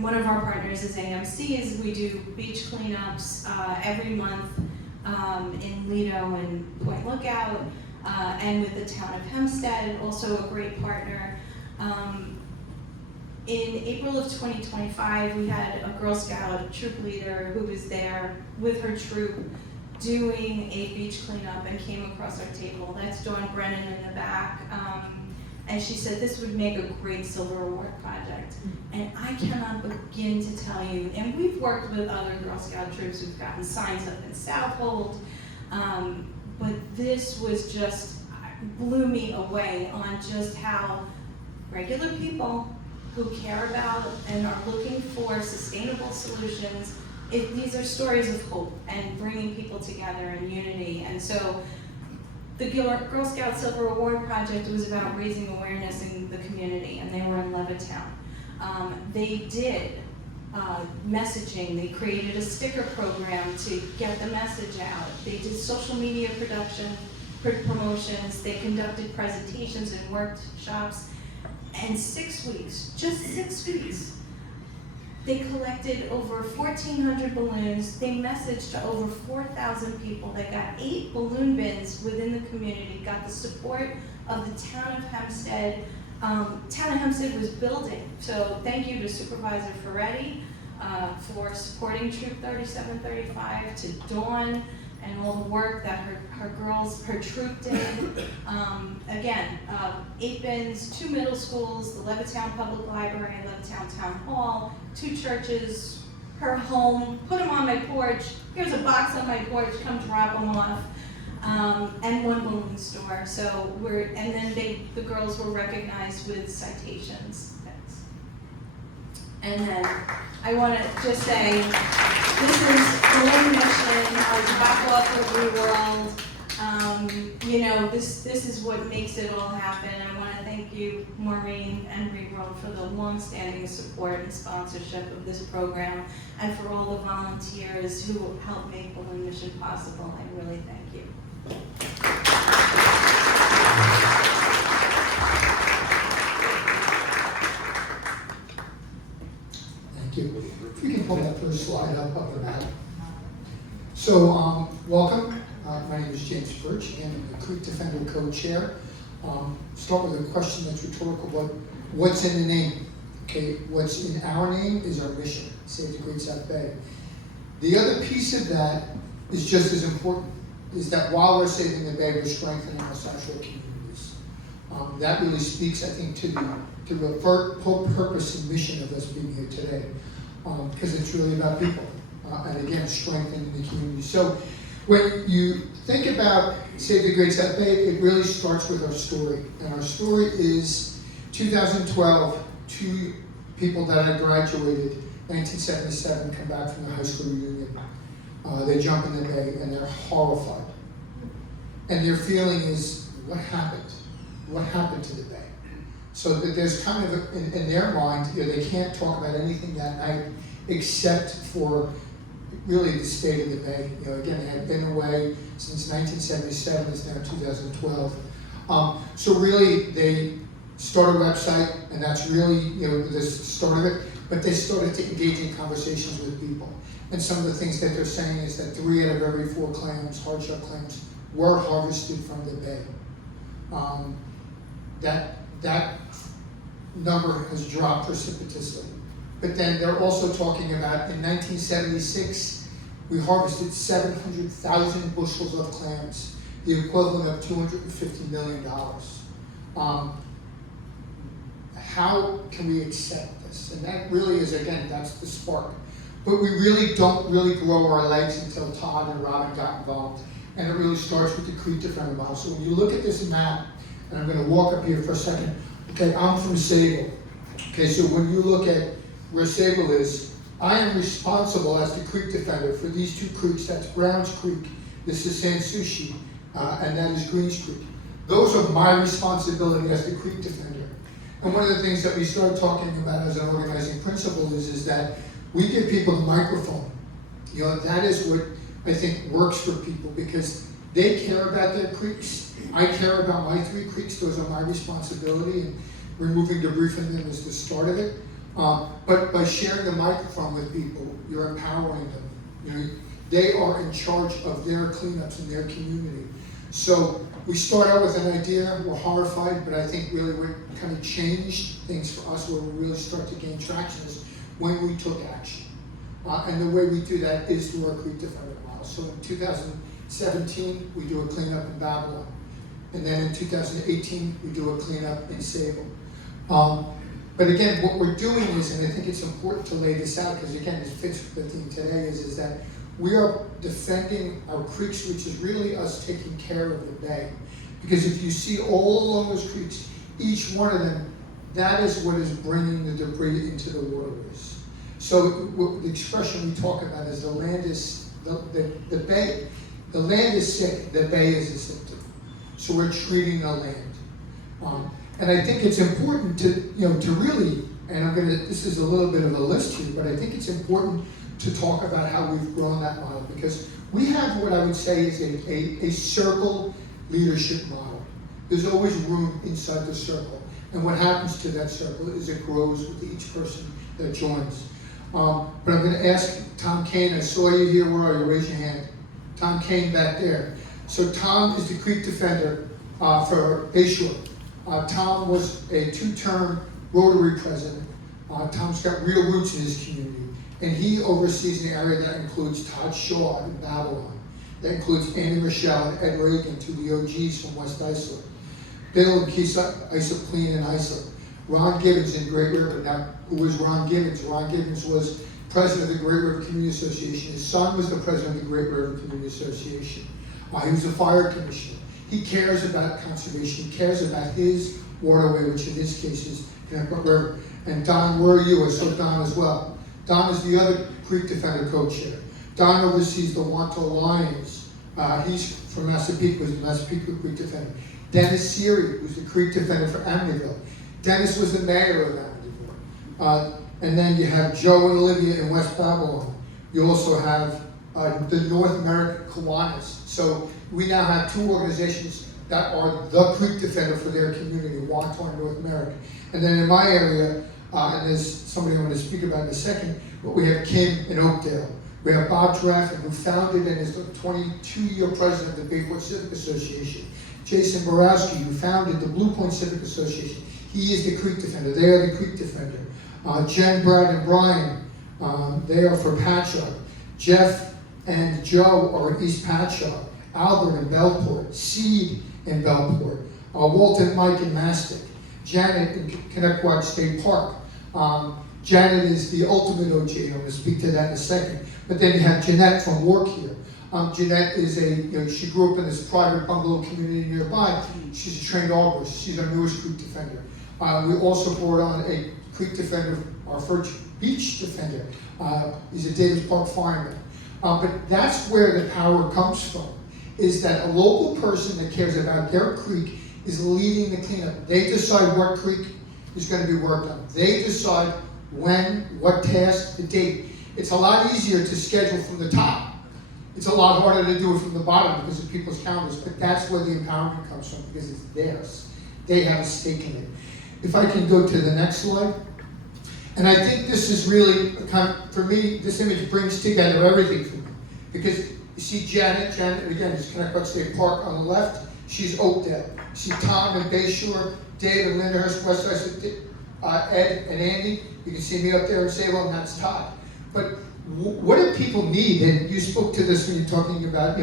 One of our partners is AMCs. We do beach cleanups every month in Lido and Point Lookout, and with the town of Hempstead, also a great partner. In April of 2025, we had a Girl Scout troop leader who was there with her troop doing a beach cleanup and came across our table. That's Dawn Brennan in the back. And she said this would make a great Silver Award project. And I cannot begin to tell you, and we've worked with other Girl Scout troops, we've gotten signs up in Southold, but this was just, blew me away on just how regular people who care about and are looking for sustainable solutions, these are stories of hope and bringing people together in unity. And so the Girl Scout Silver Award Project was about raising awareness in the community, and they were in Levittown. They did messaging. They created a sticker program to get the message out. They did social media promotions. They conducted presentations and workshops. And 6 weeks, just 6 weeks, they collected over 1,400 balloons. They messaged to over 4,000 people. They got 8 balloon bins within the community, got the support of the town of Hempstead. Town of Hempstead was building, so thank you to Supervisor Ferretti for supporting Troop 3735, to Dawn, and all the work that her troop did. Again, 8 bins, 2 middle schools, the Levittown Public Library, Levittown Town Hall, 2 churches, her home, put them on my porch, here's a box on my porch, come drop them off, and 1 balloon store. So and then the girls were recognized with citations. Thanks. And then I want to just say, this is Balloon Mission, our drop-off every world. This is what makes it all happen. I want to thank you, Maureen and Rich Groh, for the long-standing support and sponsorship of this program, and for all the volunteers who help make Balloon Mission possible. I really thank you. Thank you. If you can pull that first slide up the back. So, welcome. My name is James Bertsch, and I'm the Creek Defender Co-Chair. Start with a question that's rhetorical, but what's in the name? Okay, what's in our name is our mission, Save the Great South Bay. The other piece of that is just as important, is that while we're saving the Bay, we're strengthening our social communities. That really speaks, I think, to the whole purpose and mission of us being here today, because it's really about people, and again, strengthening the community. So when you think about Save the Great South Bay, it really starts with our story. And our story is 2012, 2 people that had graduated, 1977, come back from the high school reunion. They jump in the bay and they're horrified. And their feeling is, what happened? What happened to the bay? So that there's kind of, in their mind, they can't talk about anything that night except for really the state of the bay. Again, it had been away since 1977, it's now 2012. So really, they start a website, and that's really, the start of it, but they started to engage in conversations with people. And some of the things that they're saying is that 3 out of every 4 clams, hardship clams, were harvested from the bay. That number has dropped precipitously. But then they're also talking about, in 1976, we harvested 700,000 bushels of clams, the equivalent of $250 million. How can we accept this? And that really is, again, that's the spark. But we really don't grow our legs until Todd and Robin got involved. And it really starts with the Creek Defender model. So when you look at this map, and I'm gonna walk up here for a second. Okay, I'm from Seibold. Okay, so when you look at where Seibold is, I am responsible as the Creek Defender for these 2 creeks. That's Browns Creek, this is Sanssouci, and that is Greens Creek. Those are my responsibility as the Creek Defender. And one of the things that we started talking about as an organizing principle is that we give people the microphone. That is what I think works for people, because they care about their creeks. I care about my 3 creeks. Those are my responsibility, and removing debris from them is the start of it. But by sharing the microphone with people, you're empowering them. They are in charge of their cleanups in their community. So we start out with an idea, we're horrified, but I think really what kind of changed things for us, where we really start to gain traction, is when we took action. And the way we do that is through our Creek Defender model. So in 2017, we do a cleanup in Babylon. And then in 2018, we do a cleanup in Seibold. But again, what we're doing is, and I think it's important to lay this out, because again, it fits with the theme today, is that we are defending our creeks, which is really us taking care of the bay. Because if you see all along those creeks, each one of them, that is what is bringing the debris into the waterways. So the expression we talk about is the land is, the bay, the land is sick, the bay is a symptom. So we're treating the land. And I think it's important to really, and this is a little bit of a list here, but I think it's important to talk about how we've grown that model, because we have what I would say is a circle leadership model. There's always room inside the circle. And what happens to that circle is it grows with each person that joins. But I'm going to ask Tom Kane. I saw you here. Where are you? Raise your hand. Tom Kane back there. So Tom is the Creek Defender for Bayshore. Tom was a 2-term Rotary president. Tom's got real roots in his community. And he oversees an area that includes Todd Shaw in Babylon. That includes Annie Rochelle and Ed Reagan, 2 of the OGs from West Islip. Bill and Keisa Isoplean in Islip. Ron Gibbons in Great River. Now, who was Ron Gibbons? Ron Gibbons was president of the Great River Community Association. His son was the president of the Great River Community Association. He was a fire commissioner. He cares about conservation. He cares about his waterway, which in this case is Connecticut River. And Don, where are you? I saw Don as well. Don is the other Creek Defender co-chair. Don oversees the Wanto Lions. He's from Massapequa, he's the Massapequa Creek Defender. Dennis Seary, who's the Creek Defender for Amityville. Dennis was the mayor of Amityville. And then you have Joe and Olivia in West Babylon. You also have the North American Kiwanis. So we now have 2 organizations that are the Creek Defender for their community, Wanto and North America. And then in my area, and there's somebody I'm going to speak about in a second, but we have Kim in Oakdale. We have Bob Draffin, who founded and is the 22-year president of the Bayport Civic Association. Jason Borowski, who founded the Blue Point Civic Association. He is the Creek Defender. They are the Creek Defender. Jen, Brad, and Brian, they are for Patchogue. Jeff and Joe are in East Patchogue. Albert in Bellport. Seed in Bellport. Walt and Mike in Mastic. Janet in Connecticut State Park. Janet is the ultimate OG. I'm going to speak to that in a second. But then you have Jeanette from work here. Jeanette is she grew up in this private bungalow community nearby. She's a trained arborist. She's our newest Creek Defender. We also brought on a Creek Defender, our first beach defender. He's a Davis Park fireman. But that's where the power comes from, is that a local person that cares about their creek is leading the cleanup. They decide what creek is going to be worked on. They decide when, what task, the date. It's a lot easier to schedule from the top. It's a lot harder to do it from the bottom because of people's calendars, but that's where the empowerment comes from, because it's theirs. They have a stake in it. If I can go to the next slide. And I think this is really, for me, this image brings together everything for me. Because you see Janet, again, is Connecticut State Park on the left, she's Oakdale. You see Tom and Bayshore, Dave and Lyndhurst, Westside, Ed and Andy. You can see me up there in Seibold, and that's Todd. But what do people need? And you spoke to this when you're talking about,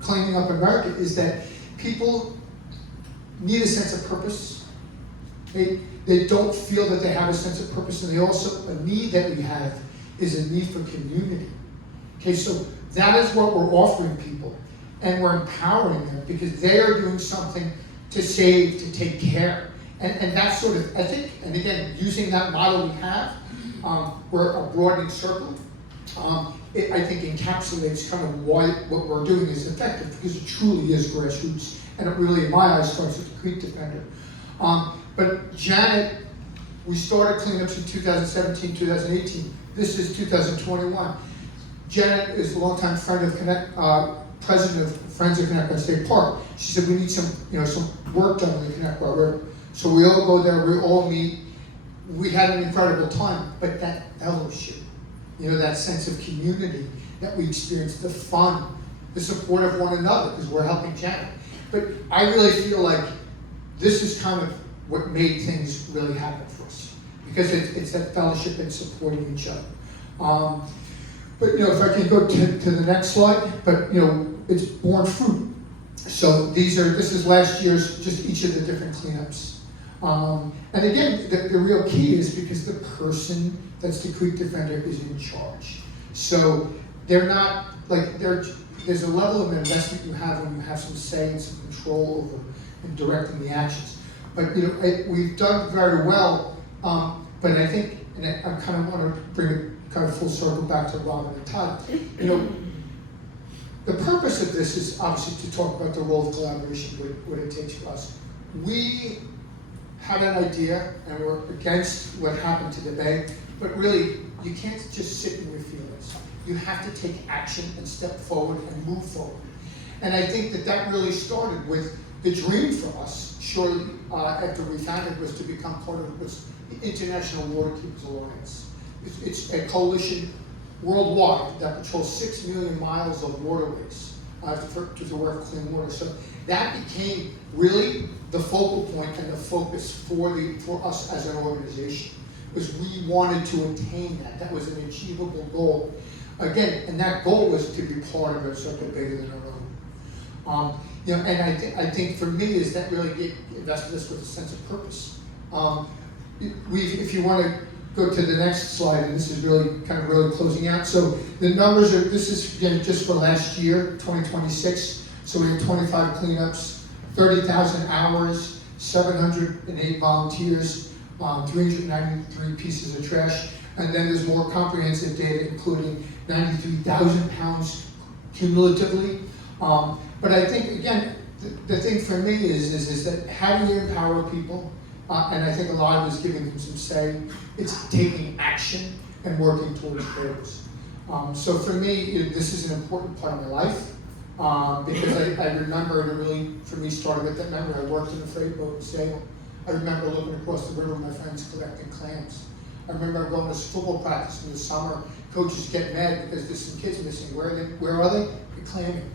cleaning up America, is that people need a sense of purpose. They don't feel that they have a sense of purpose, and they also, a need that we have is a need for community. Okay, so that is what we're offering people, and we're empowering them because they are doing something to save, to take care. And that's sort of, I think, and again, using that model we have, we're a broadening circle. It, I think, encapsulates kind of why what we're doing is effective, because it truly is grassroots, and it really, in my eyes, starts with the Creek Defender. But Janet, we started cleanups in 2017, 2018. This is 2021. Janet is a longtime friend of president of Friends of Connecticut State Park. She said we need some work done in the Connecticut River. So we all go there, we all meet. We had an incredible time, but that fellowship, that sense of community that we experienced, the fun, the support of one another, because we're helping Janet. But I really feel like this is kind of what made things really happen for us, because it's that fellowship and supporting each other. But if I can go to the next slide, but it's borne fruit. So this is last year's, just each of the different cleanups. And again, the real key is because the person that's the Creek Defender is in charge. So they're not like there's a level of investment you have when you have some say and some control over and directing the actions. But we've done very well. But I think, and I kind of want to bring it kind of full circle back to Robin and Todd. The purpose of this is obviously to talk about the role of collaboration, what it takes for us. We had an idea, and we're against what happened to the Bay, but really, you can't just sit in your feelings. You have to take action and step forward and move forward. And I think that really started with the dream for us, shortly after we founded, was to become part of what's the International Waterkeepers Alliance. It's a coalition worldwide that patrols 6 million miles of waterways to work clean water. So that became really the focal point and the focus for us as an organization, was we wanted to attain that. That was an achievable goal. Again, and that goal was to be part of a circle bigger than our own. And I think for me is that really invested us with a sense of purpose. If you want to go to the next slide, and this is really closing out. So the numbers are, this is again just for last year, 2026. So we had 25 cleanups, 30,000 hours, 708 volunteers, 393 pieces of trash, and then there's more comprehensive data, including 93,000 pounds cumulatively. But I think, again, the thing for me is that how do you empower people? And I think a lot of it is giving them some say. It's taking action and working towards goals. So for me, this is an important part of my life. Because I remember, and it really, for me, started with that memory. I worked in a freight boat in Seibold. I remember looking across the river with my friends collecting clams. I remember going to football practice in the summer. Coaches get mad because there's some kids missing. Where are they? They're clamming.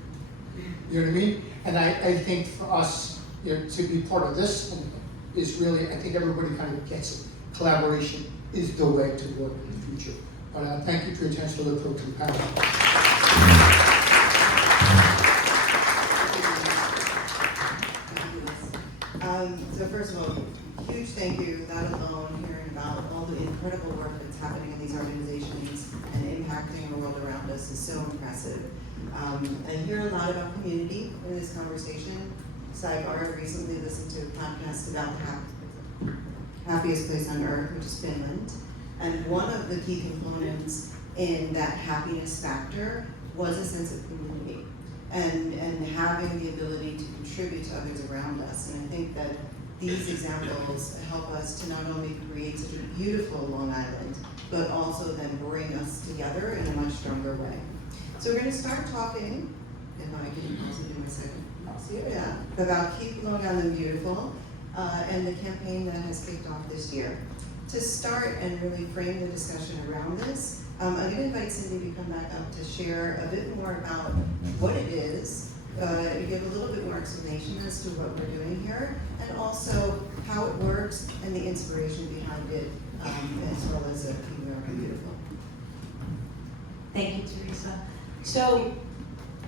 You know what I mean? And I think for us, to be part of this is really, I think everybody kind of gets it. Collaboration is the way to work in the future. But thank you for your attention. I look forward to the panel. So first of all, huge thank you, that alone, hearing about all the incredible work that's happening in these organizations and impacting the world around us is so impressive. I hear a lot about community in this conversation. Sidebar, recently listened to a podcast about the happiest place on earth, which is Finland. And one of the key components in that happiness factor was a sense of community and having the ability to contribute to others around us. And I think that these examples help us to not only create such a beautiful Long Island, but also then bring us together in a much stronger way. So we're going to start talking, if I can also do my second, about Keep Long Island Beautiful. and the campaign that has kicked off this year. To start and really frame the discussion around this, I'm going to invite Cindy to come back up to share a bit more about what it is, give a little bit more explanation as to what we're doing here, and also how it works and the inspiration behind it, as well as a Keep America Beautiful. Thank you, Theresa. So,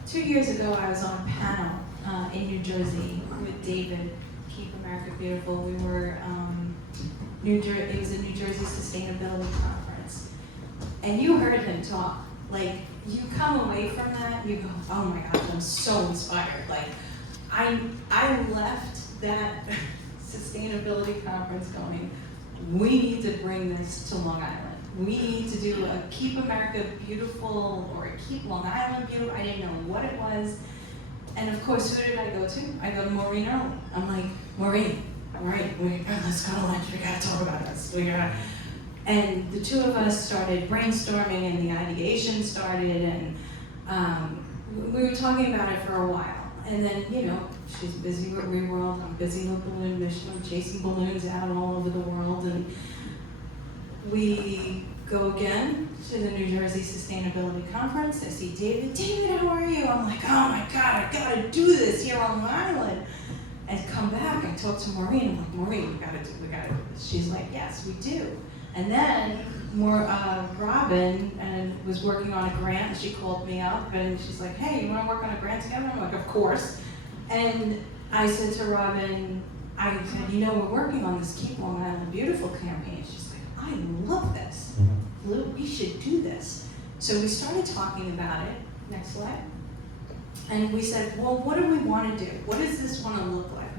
2 years ago, I was on a panel in New Jersey with David, Keep America Beautiful. We were, it was a New Jersey Sustainability Conference. And you heard him talk. Like, you come away from that, you go, oh my gosh, I'm so inspired. Like, I left that sustainability conference going, we need to bring this to Long Island. We need to do a Keep America Beautiful or a Keep Long Island Beautiful. I didn't know what it was. And of course, who did I go to? I go to Maureen Early. I'm like, Maureen, all right, let's go to lunch. We gotta talk about this. And the two of us started brainstorming, and the ideation started, and we were talking about it for a while. And then, you know, she's busy with ReWorld, I'm busy with Balloon Mission, I'm chasing balloons out all over the world, and we go again to the New Jersey Sustainability Conference. I see David. David, how are you? I'm like, oh my God, I gotta do this here on Long Island. And come back, I talk to Maureen. I'm like, Maureen, we gotta do this. She's like, yes, we do. And then Robin was working on a grant, and she called me up, and she's like, hey, you wanna work on a grant together? I'm like, of course. And I said to Robin, I said, you know, we're working on this Keep Long Island Beautiful campaign. She's like, I love this. We should do this. So we started talking about it. Next slide. And we said, well, what do we want to do? What does this want to look like?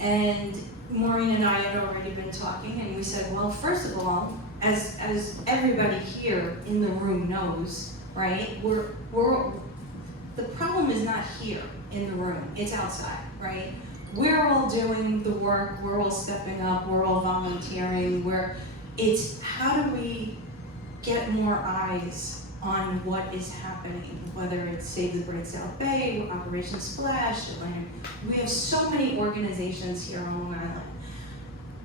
And Maureen and I had already been talking, and we said, well, first of all, as everybody here in the room knows, right? The problem is not here in the room. It's outside, right? We're all doing the work. We're all stepping up. We're all volunteering. It's how do we get more eyes on what is happening, whether it's Save the Great South Bay, Operation Splash, we have so many organizations here on Long Island.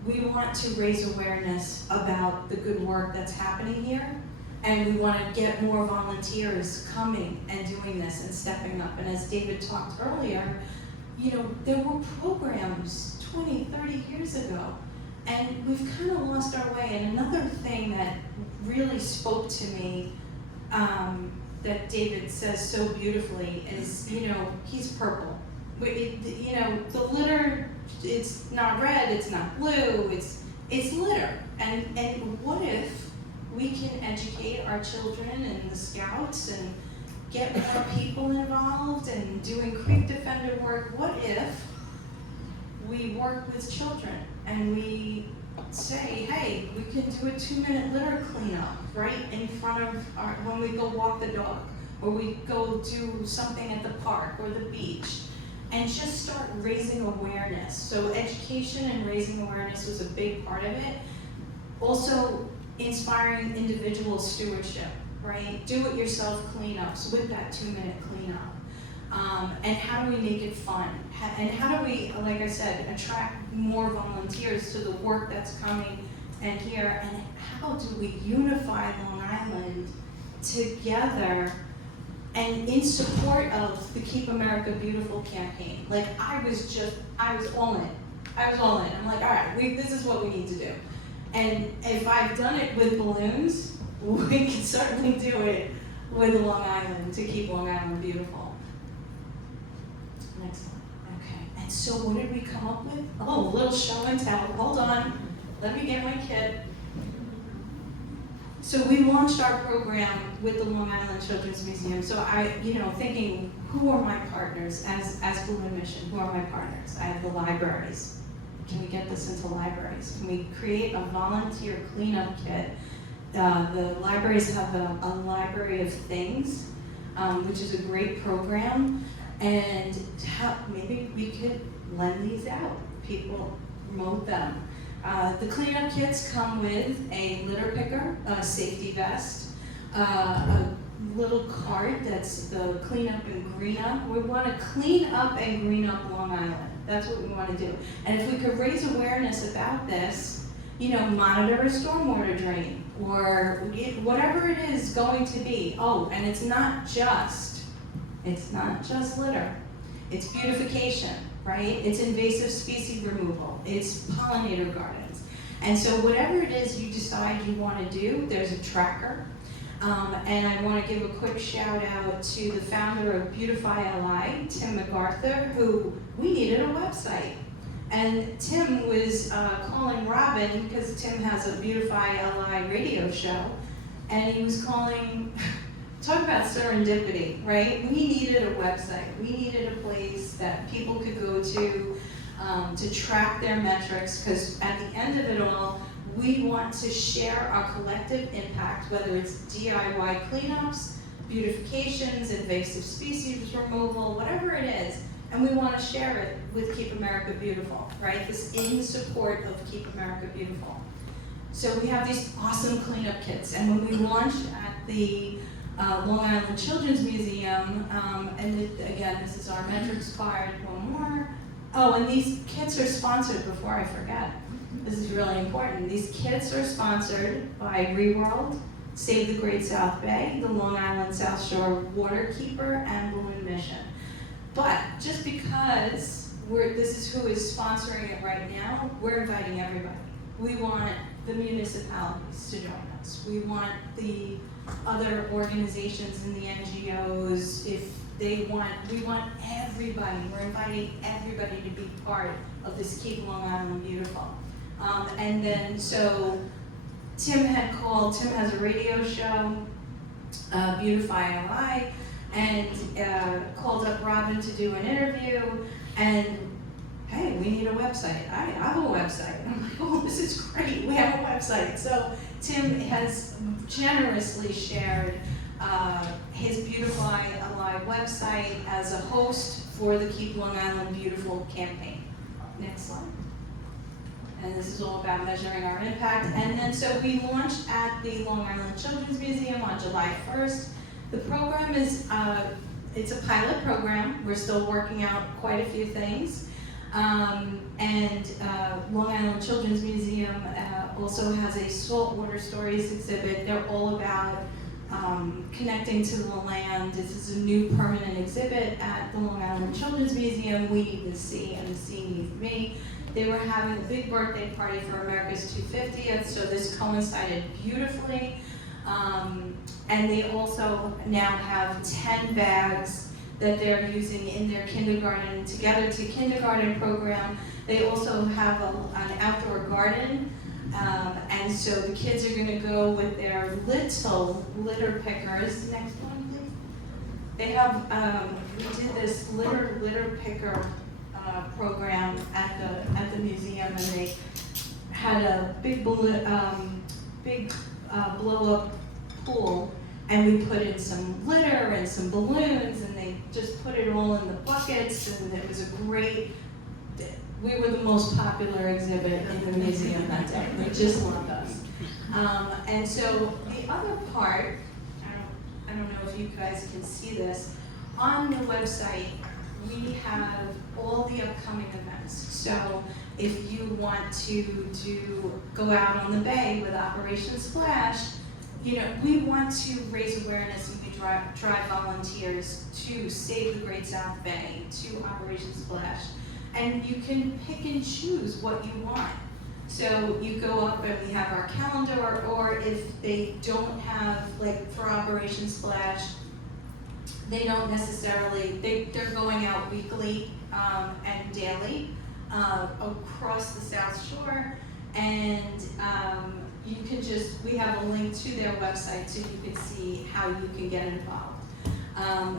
We want to raise awareness about the good work that's happening here, and we want to get more volunteers coming and doing this and stepping up. And as David talked earlier, you know, there were programs 20, 30 years ago, and we've kind of lost our way. And another thing that really spoke to me that David says so beautifully is, you know, he's purple. You know, the litter, it's not red, it's not blue, it's litter. And what if we can educate our children and the scouts and get more people involved and doing creek defender work? What if we work with children and we say, hey, we can do a 2-minute litter cleanup right in front of when we go walk the dog, or we go do something at the park or the beach, and just start raising awareness. So education and raising awareness was a big part of it. Also, inspiring individual stewardship, right? Do it yourself cleanups with that 2-minute cleanup. And how do we make it fun? And how do we, like I said, attract more volunteers to the work that's coming and here? And how do we unify Long Island together and in support of the Keep America Beautiful campaign? Like, I was all in. I'm like, all right, this is what we need to do. And if I've done it with balloons, we can certainly do it with Long Island to keep Long Island beautiful. Next one. Okay. And so what did we come up with? Oh, a little show and tell. Hold on. Let me get my kit. So we launched our program with the Long Island Children's Museum. So I, thinking, who are my partners as Balloon Mission? Who are my partners? I have the libraries. Can we get this into libraries? Can we create a volunteer cleanup kit? The libraries have a library of things, which is a great program. And maybe we could lend these out. People promote them. The cleanup kits come with a litter picker, a safety vest, a little card that's the clean up and green up. We want to clean up and green up Long Island. That's what we want to do. And if we could raise awareness about this, monitor a stormwater drain, or whatever it is going to be. Oh, and it's not just litter. It's beautification, right? It's invasive species removal. It's pollinator gardens. And so whatever it is you decide you want to do, there's a tracker. And I want to give a quick shout out to the founder of Beautify LI, Tim MacArthur, who we needed a website. And Tim was calling Robin, because Tim has a Beautify LI radio show, and he was calling, talk about serendipity, right? We needed a website. We needed a place that people could go to track their metrics, because at the end of it all, we want to share our collective impact, whether it's DIY cleanups, beautifications, invasive species removal, whatever it is, and we want to share it with Keep America Beautiful, right? This in support of Keep America Beautiful. So we have these awesome cleanup kits, and when we launched at the Long Island Children's Museum, again, this is our metrics card, one more. Oh, and these kits are sponsored, before I forget. This is really important. These kits are sponsored by ReWorld, Save the Great South Bay, the Long Island South Shore Waterkeeper, and Balloon Mission. But just because this is who is sponsoring it right now, we're inviting everybody. We want the municipalities to join us. We want the other organizations and the NGOs, we want everybody. We're inviting everybody to be part of this Keep Long Island Beautiful. And then, so Tim has a radio show, Beautify LI, and called up Robin to do an interview, and hey, we need a website. I have a website. And I'm like, oh, this is great, we have a website. So Tim has generously shared his Beautify LI website as a host for the Keep Long Island Beautiful campaign. Next slide. And this is all about measuring our impact. And then so we launched at the Long Island Children's Museum on July 1st. The program is, it's a pilot program. We're still working out quite a few things. Long Island Children's Museum also has a saltwater stories exhibit. They're all about connecting to the land. This is a new permanent exhibit at the Long Island Children's Museum. We need the sea and the sea needs me. They were having a big birthday party for America's 250th, so this coincided beautifully. And they also now have 10 bags that they're using in their kindergarten, Together to Kindergarten program. They also have an outdoor garden, and so the kids are gonna go with their little litter pickers. Next one, please. They have, we did this litter picker program at the museum, and they had a big blow-up pool, and we put in some litter and some balloons, and they just put it all in the buckets, and it was a great. We were the most popular exhibit in the museum that day. They just loved us. And so the other part, I don't know if you guys can see this, on the website we have all the upcoming events. So if you want to go out on the bay with Operation Splash, we want to raise awareness, and we drive volunteers to Save the Great South Bay, to Operation Splash. And you can pick and choose what you want. So you go up and we have our calendar, or if they don't have, like for Operation Splash, they don't necessarily, they're going out weekly and daily across the South Shore, and you can we have a link to their website so you can see how you can get involved.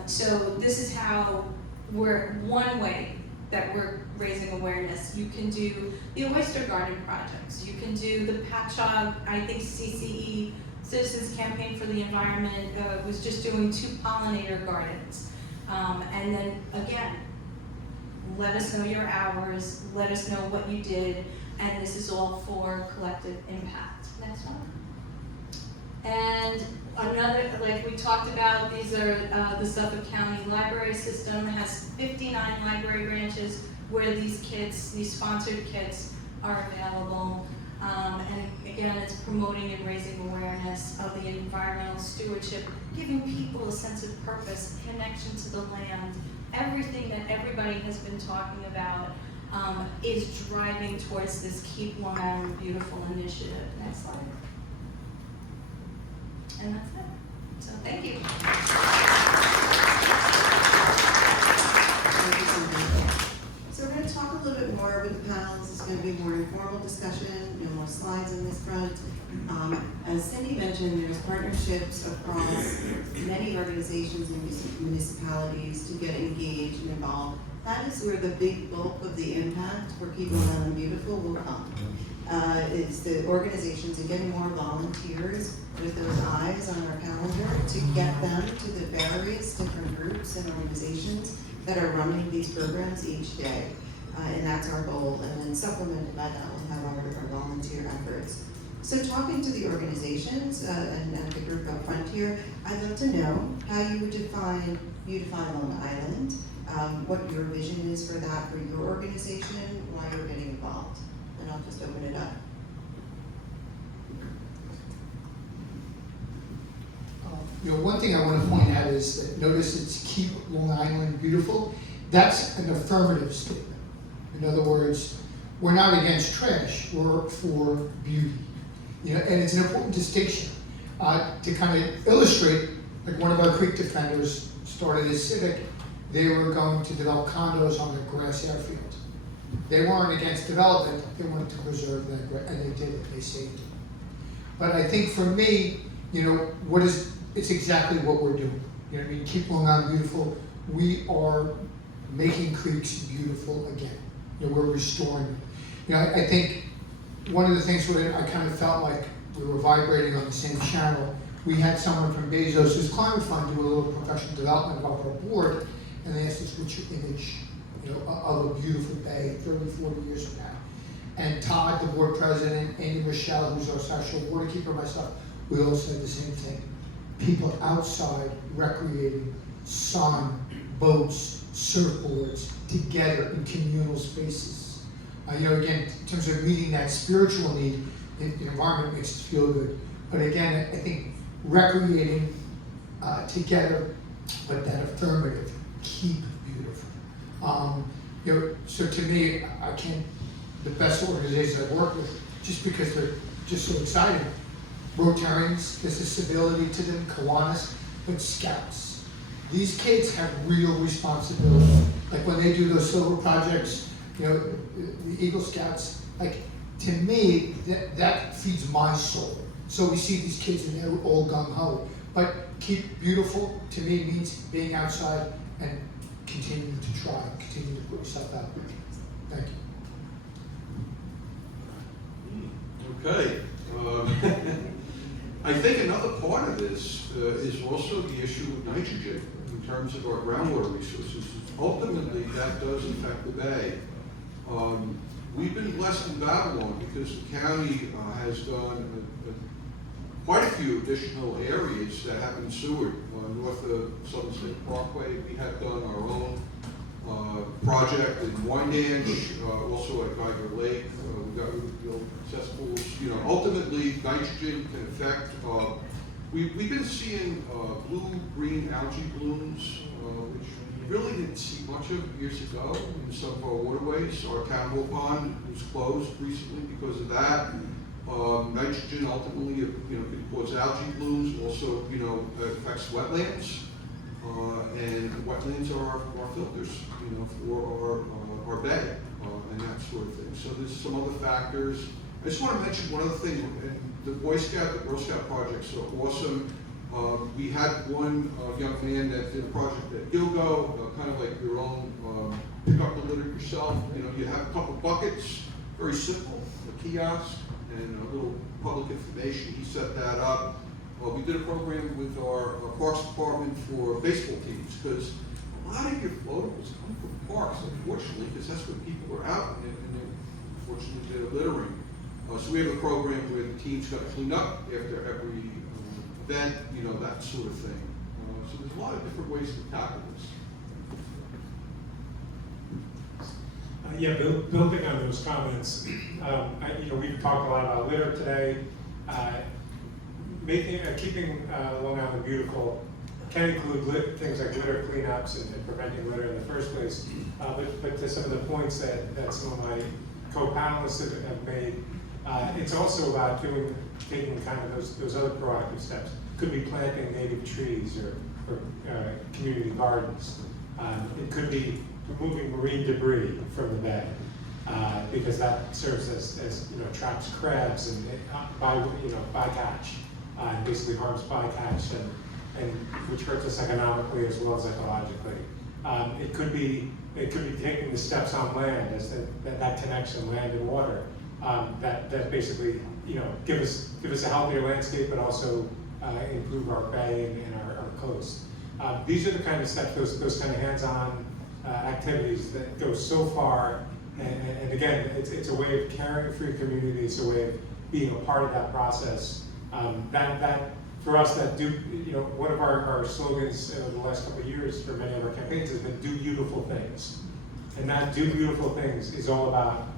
So this is how one way that we're raising awareness. You can do the Oyster Garden projects, you can do the Patchogue, I think CCE, Citizens Campaign for the Environment, was just doing 2 pollinator gardens. And then again, let us know your hours, let us know what you did, and this is all for collective impact. Next one. And another, like we talked about, these are the Suffolk County Library System has 59 library branches, where these kits, these sponsored kits are available. And again, it's promoting and raising awareness of the environmental stewardship, giving people a sense of purpose, connection to the land. Everything that everybody has been talking about is driving towards this Keep Long Island Beautiful initiative. Next slide. And that's it. So thank you. Thank you so much. So we're going to talk a little bit more with the panels. It's going to be more informal discussion, no more slides on this front. As Cindy mentioned, there's partnerships across many organizations and municipalities to get engaged and involved. That is where the big bulk of the impact for Keep Long Island Beautiful will come. It's the organizations and getting more volunteers with those eyes on our calendar to get them to the various different groups and organizations that are running these programs each day. And that's our goal. And then supplemented by that, we'll have our volunteer efforts. So talking to the organizations and the group up front here, I'd love to know how you would define Beautify Long Island, what your vision is for that for your organization, why you're getting involved. And I'll just open it up. One thing I want to point out is that notice it's Keep Long Island Beautiful. That's an affirmative statement. In other words, we're not against trash, we're for beauty. And it's an important distinction to kind of illustrate, like one of our creek defenders started as civic, they were going to develop condos on the grass airfield. They weren't against development, they wanted to preserve that, and they did it, they saved it. But I think for me, it's exactly what we're doing. Keep Long Island Beautiful. We are making creeks beautiful again. We're restoring them. I think one of the things where I kind of felt like we were vibrating on the same channel, we had someone from Bezos' Climate Fund do a little professional development of our board, and they asked us, what's your image of a beautiful bay 30, 40 years from now? And Todd, the board president, Amy Michelle, who's our social waterkeeper, myself, we all said the same thing. People outside recreating, sun, boats, surfboards, together in communal spaces. Again, in terms of meeting that spiritual need, the environment makes us feel good. But again, I think recreating together, but that affirmative, keep beautiful. So to me, the best organizations I've worked with, just because they're just so exciting. Rotarians, there's a civility to them, Kiwanis, but Scouts. These kids have real responsibility. Like when they do those silver projects, the Eagle Scouts, to me, that feeds my soul. So we see these kids and they're all gung-ho. But keep beautiful, to me, means being outside and continuing to try, continuing to put yourself out there. Thank you. Okay. I think another part of this is also the issue with nitrogen in terms of our groundwater resources. Ultimately, that does affect the bay. We've been blessed in Babylon because the county has done quite a few additional areas that have been sewered. North of Southern State Parkway, we have done our own project in Wyandanch, also at Geiger Lake. We've got real cesspools. Ultimately, nitrogen can affect. We've been seeing blue-green algae blooms, which we really didn't see much of years ago in some of our waterways. Our town hall pond was closed recently because of that. Nitrogen ultimately, can cause algae blooms. Also, affects wetlands, and wetlands are our filters, for our bay, and that sort of thing. So there's some other factors. I just want to mention one other thing. And the Boy Scout, the Girl Scout projects are awesome. We had one young man that did a project at Gilgo, kind of like your own, pick up the litter yourself. You have a couple buckets, very simple, a kiosk, and a little public information. He set that up. We did a program with our Parks Department for baseball teams, because a lot of your floatables come from parks, unfortunately, because that's when people are out and unfortunately they're littering. So we have a program where the teams got to clean up after every event, that sort of thing. So there's a lot of different ways to tackle this. Yeah, building on those comments, we've talked a lot about litter today. Keeping Long Island beautiful can include things like litter cleanups and preventing litter in the first place. But to some of the points that some of my co-panelists have made, it's also about taking kind of those other proactive steps. Could be planting native trees or community gardens. It could be removing marine debris from the bay, because that serves as traps crabs and bycatch, and basically harms bycatch and which hurts us economically as well as ecologically. It could be taking the steps on land, as that connection, land and water, that basically give us a healthier landscape, but also improve our bay and our coast. These are the kind of steps, those kind of hands-on activities that go so far, and again, it's a way of caring for your community, it's a way of being a part of that process. That for us, one of our slogans over the last couple of years for many of our campaigns has been "Do beautiful things," and that "Do beautiful things" is all about.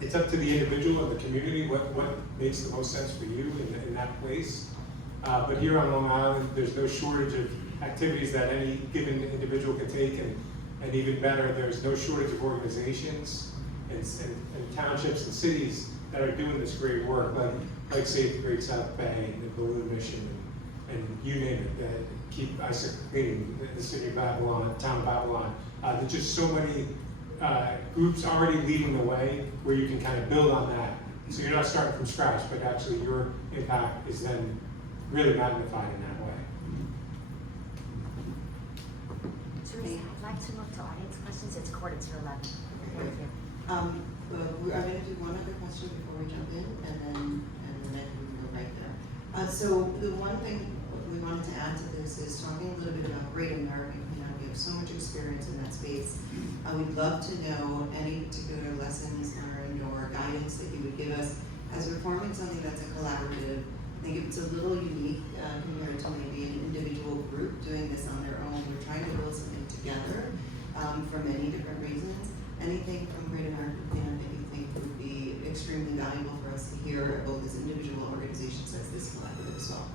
It's up to the individual and the community what makes the most sense for you in that place. But here on Long Island, there's no shortage of activities that any given individual can take, and even better, there's no shortage of organizations and townships and cities that are doing this great work, like Save the Great South Bay, the Balloon Mission, and you name it, Keep ISIC Clean, the City of Babylon, Town of Babylon. There's just so many groups already leading the way where you can kind of build on that. So you're not starting from scratch, but actually your impact is then really magnified in that way. Theresa, I'd like to move to audience questions. It's 11:15. Thank you. I'm going to do one other question before we jump in, and then we can go right there. So the one thing we wanted to add to this is talking a little bit about Great American Cleanup. We have so much experience in that space. I would love to know any particular lessons learned or guidance that you would give us as we're forming something that's a collaborative. I think it's a little unique compared to maybe an individual group doing this on their own. We're trying to build something together for many different reasons. Anything from Great American Cleanup that you think would be extremely valuable for us to hear, both as individual organizations as this collaborative as well?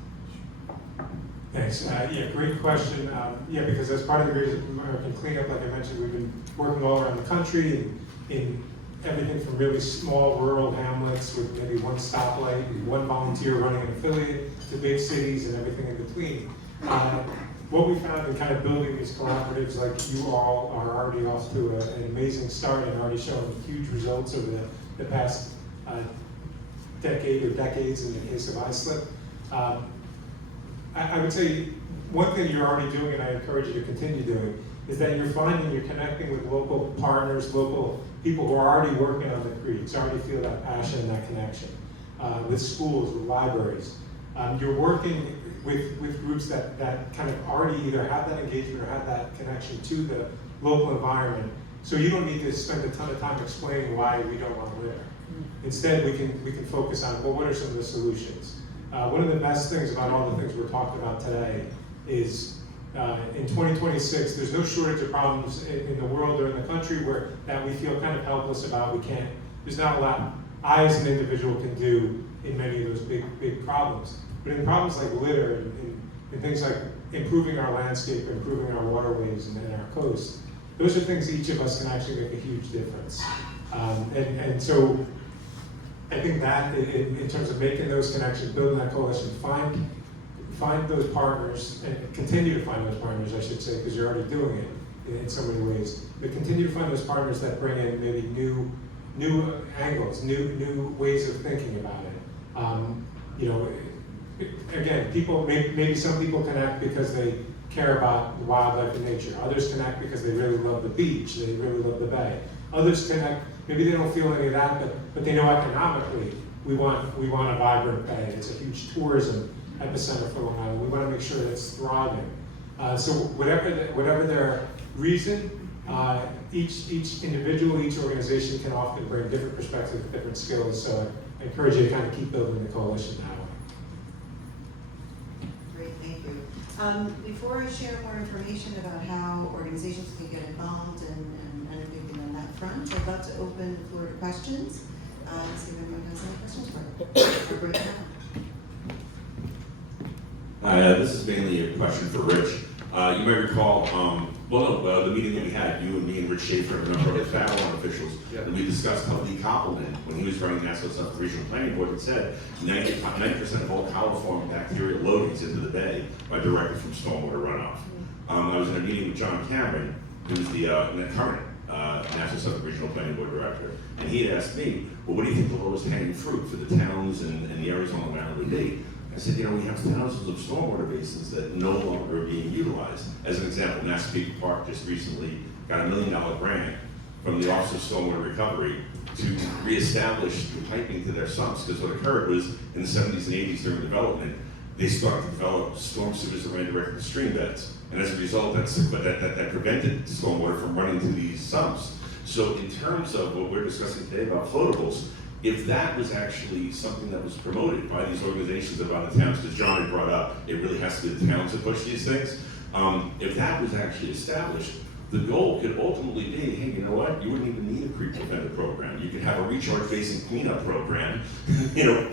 Thanks. Great question. Because as part of the Great American Cleanup, like I mentioned, we've been working all around the country in everything from really small rural hamlets with maybe one stoplight and one volunteer running an affiliate to big cities and everything in between. What we found in kind of building these collaboratives, like you all are already off to an amazing start and already showing huge results over the past decade or decades in the case of iSlip. I would say one thing you're already doing, and I encourage you to continue doing, is that you're finding you're connecting with local partners, local people who are already working on the creeks, already feel that passion and that connection, with schools, with libraries. You're working with groups that kind of already either have that engagement or have that connection to the local environment. So you don't need to spend a ton of time explaining why we don't want litter. Instead, we can focus on, well, what are some of the solutions? One of the best things about all the things we're talking about today is in 2026, there's no shortage of problems in the world or in the country that we feel kind of helpless about. There's not a lot I as an individual can do in many of those big problems. But in problems like litter and things like improving our landscape, improving our waterways and our coast, those are things each of us can actually make a huge difference. And so I think that in terms of making those connections, building that coalition, find those partners and continue to find those partners, I should say, because you're already doing it in so many ways. But continue to find those partners that bring in maybe new angles, new ways of thinking about it. Again, maybe some people connect because they care about wildlife and nature. Others connect because they really love the beach, they really love the bay. Others connect, maybe they don't feel any of that, but they know economically we want a vibrant bay. It's a huge tourism epicenter for Long Island. We want to make sure that it's thriving. So whatever their reason, each individual, each organization can often bring different perspectives, different skills. So I encourage you to kind of keep building the coalition that way. Great, thank you. Before I share more information about how organizations can get involved and everything on that front, front. I'd love to open the floor to questions. See if anyone has any questions for her. Or break it down. This is mainly a question for Rich. You may recall, the meeting that we had, you and me and Rich Schaefer and a number of the Babylon officials, and we discussed how Lee Koppelman, when he was running Nassau Suffolk Regional Planning Board, had said 90% of all coliform bacterial loadings into the bay are directed from stormwater runoff. I was in a meeting with John Cameron, who was the current Nassau Suffolk Regional Planning Board Director, and he had asked me, well, what do you think the lowest hanging fruit for the towns and the areas on Long Island would be? I said, we have thousands of stormwater basins that no longer are being utilized. As an example, Nassau People Park just recently got a $1 million grant from the Office of Stormwater Recovery to reestablish the piping to their sumps, because what occurred was in the 70s and 80s during development, they started to develop storm sewers that ran directly to stream beds. And as a result, that prevented stormwater from running to these sumps. So in terms of what we're discussing today about floatables, if that was actually something that was promoted by these organizations around the towns, because John had brought up, it really has to be the towns that push these things. If that was actually established, the goal could ultimately be, hey, you know what? You wouldn't even need a creek defender program. You could have a recharge basin cleanup program,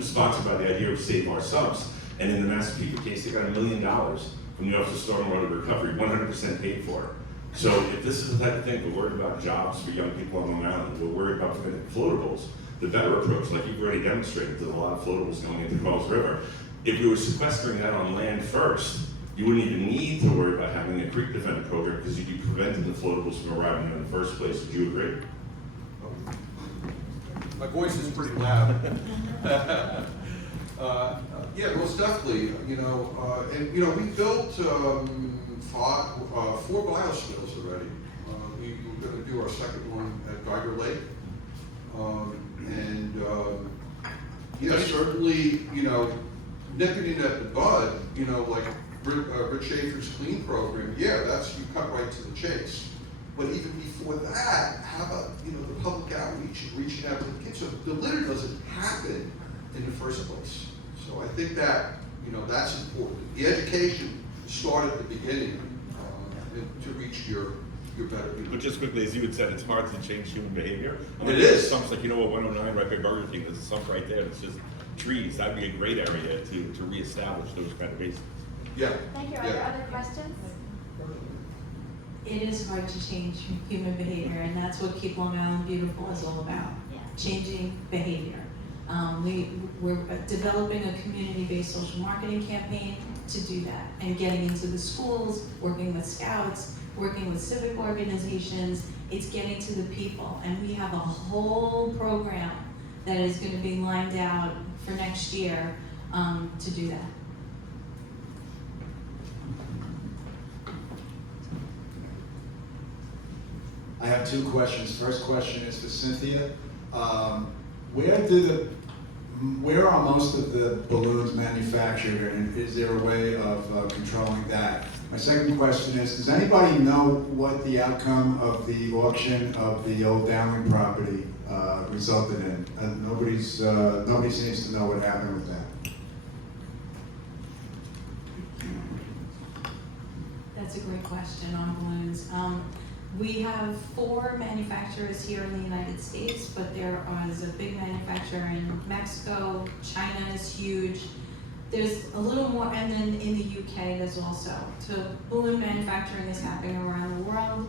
sponsored by the idea of Save Our Subs. And in the Massapequa case, they got $1 million from the Office of Stormwater Recovery, 100% paid for it. So if this is the type of thing, we're worried about jobs for young people on Long Island, we're worried about preventing floatables, the better approach, like you've already demonstrated, there's a lot of floatables going into Falls River. If we were sequestering that on land first, you wouldn't even need to worry about having a creek defender program because you'd be preventing the floatables from arriving there in the first place. Would you agree? My voice is pretty loud. Yeah, most definitely. We built 4 biospills already. We were going to do our second one at Geiger Lake. Certainly, nipping it at the bud, like Rich Schaefer's clean program, that's, you cut right to the chase. But even before that, how about, the public outreach and reaching out to the kids? So the litter doesn't happen in the first place. So I think that, that's important. The education start at the beginning to reach your better people. But just quickly, as you had said, it's hard to change human behavior. It is. Sumps like, 109 right by Burger King, there's a sump right there, it's just trees. That'd be a great area to reestablish those kind of basins. Yeah. Thank you. Are there other questions? It is hard to change human behavior, and that's what Keep Long Island Beautiful is all about, changing behavior. We're developing a community-based social marketing campaign to do that, and getting into the schools, working with scouts, working with civic organizations. It's getting to the people, and we have a whole program that is going to be lined out for next year to do that. I have 2 questions. First question is for Cynthia. Where are most of the balloons manufactured, and is there a way of controlling that? My second question is, does anybody know what the outcome of the auction of the old Dowling property resulted in? And nobody seems to know what happened with that. That's a great question on balloons. We have 4 manufacturers here in the United States, but there is a big manufacturer in Mexico. China is huge. There's a little more, and then in the UK there's also. So balloon manufacturing is happening around the world.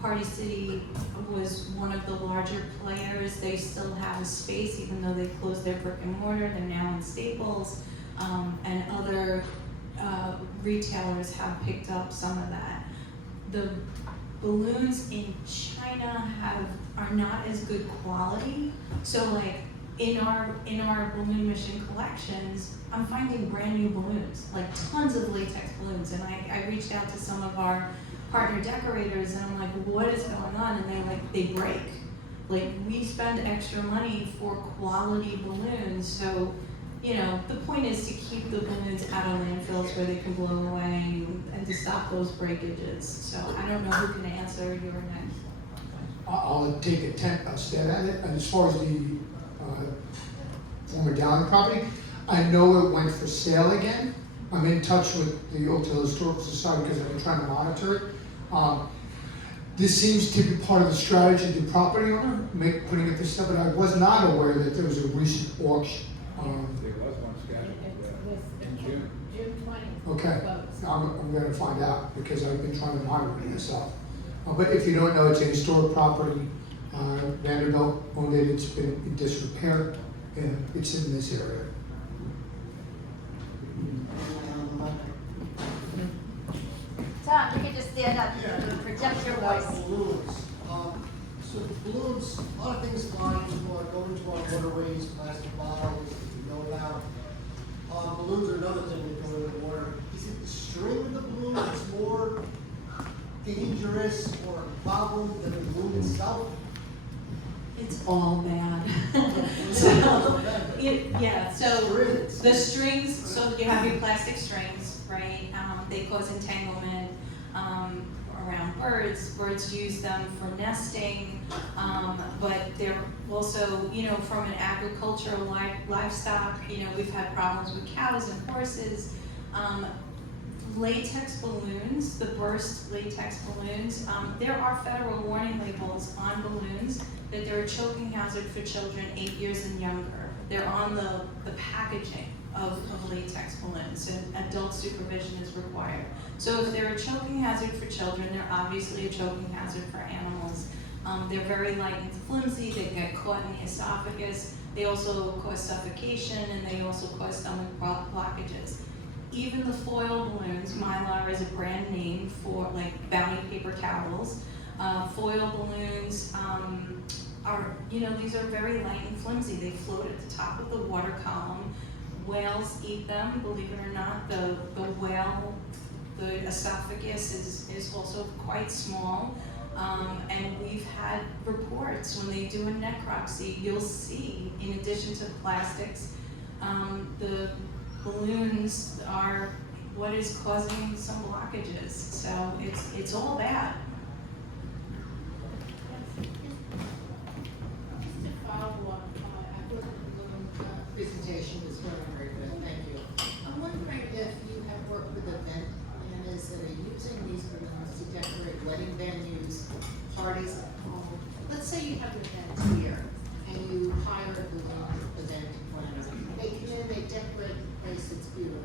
Party City was one of the larger players. They still have a space, even though they closed their brick and mortar. They're now in Staples, and other retailers have picked up some of that. The balloons in China are not as good quality. So like in our balloon mission collections, I'm finding brand new balloons, like tons of latex balloons. And I reached out to some of our partner decorators and I'm like, what is going on? And they're like, they break. Like, we spend extra money for quality balloons. So, the point is to keep the balloons out of landfills where they can blow away and to stop those breakages. So I don't know who can answer your next. I'll take a stab at it. And as far as the former Dowling property, I know it went for sale again. I'm in touch with the Oakdale Historical Society because I've been trying to monitor it. this seems to be part of the strategy of the property owner, putting it for sale, but I was not aware that there was a recent auction. There was one scheduled in June. June 20th. Okay, I'm gonna find out, because I've been trying to monitor this up. But if you don't know, it's a historic property, Vanderbilt owned it, it's been in disrepair, and it's in this area. Tom, you can just stand up and project your voice. Balloons. So balloons, a lot of things fly into our, go into our waterways, plastic bottles, you know about. Balloons are another thing that go into the water. Is it the string of the balloon that's more dangerous or a problem than the balloon itself? It's all bad. So, the strings, so you have your plastic strings, right? They cause entanglement around birds. Birds use them for nesting, but they're also, from an agricultural livestock, we've had problems with cows and horses. Latex balloons, the burst latex balloons, there are federal warning labels on balloons that they're a choking hazard for children 8 years and younger. They're on the packaging of latex balloons, and adult supervision is required. So if they're a choking hazard for children, they're obviously a choking hazard for animals. They're very light and flimsy, they get caught in the esophagus, they also cause suffocation, and they also cause stomach blockages. Even the foil balloons, Mylar is a brand name for like Bounty paper towels. Foil balloons are, these are very light and flimsy. They float at the top of the water column. Whales eat them, believe it or not. The whale, the esophagus is also quite small. And we've had reports when they do a necropsy, you'll see, in addition to plastics, the balloons are what is causing some blockages. So it's all bad. Just to follow up, I thought the balloon presentation was very good, thank you. I'm wondering if you have worked with event planners that are using these balloons to decorate wedding venues, parties at home. Let's say you have an event here, and you hire a balloon event planner. They come in, they decorate the place, it's beautiful.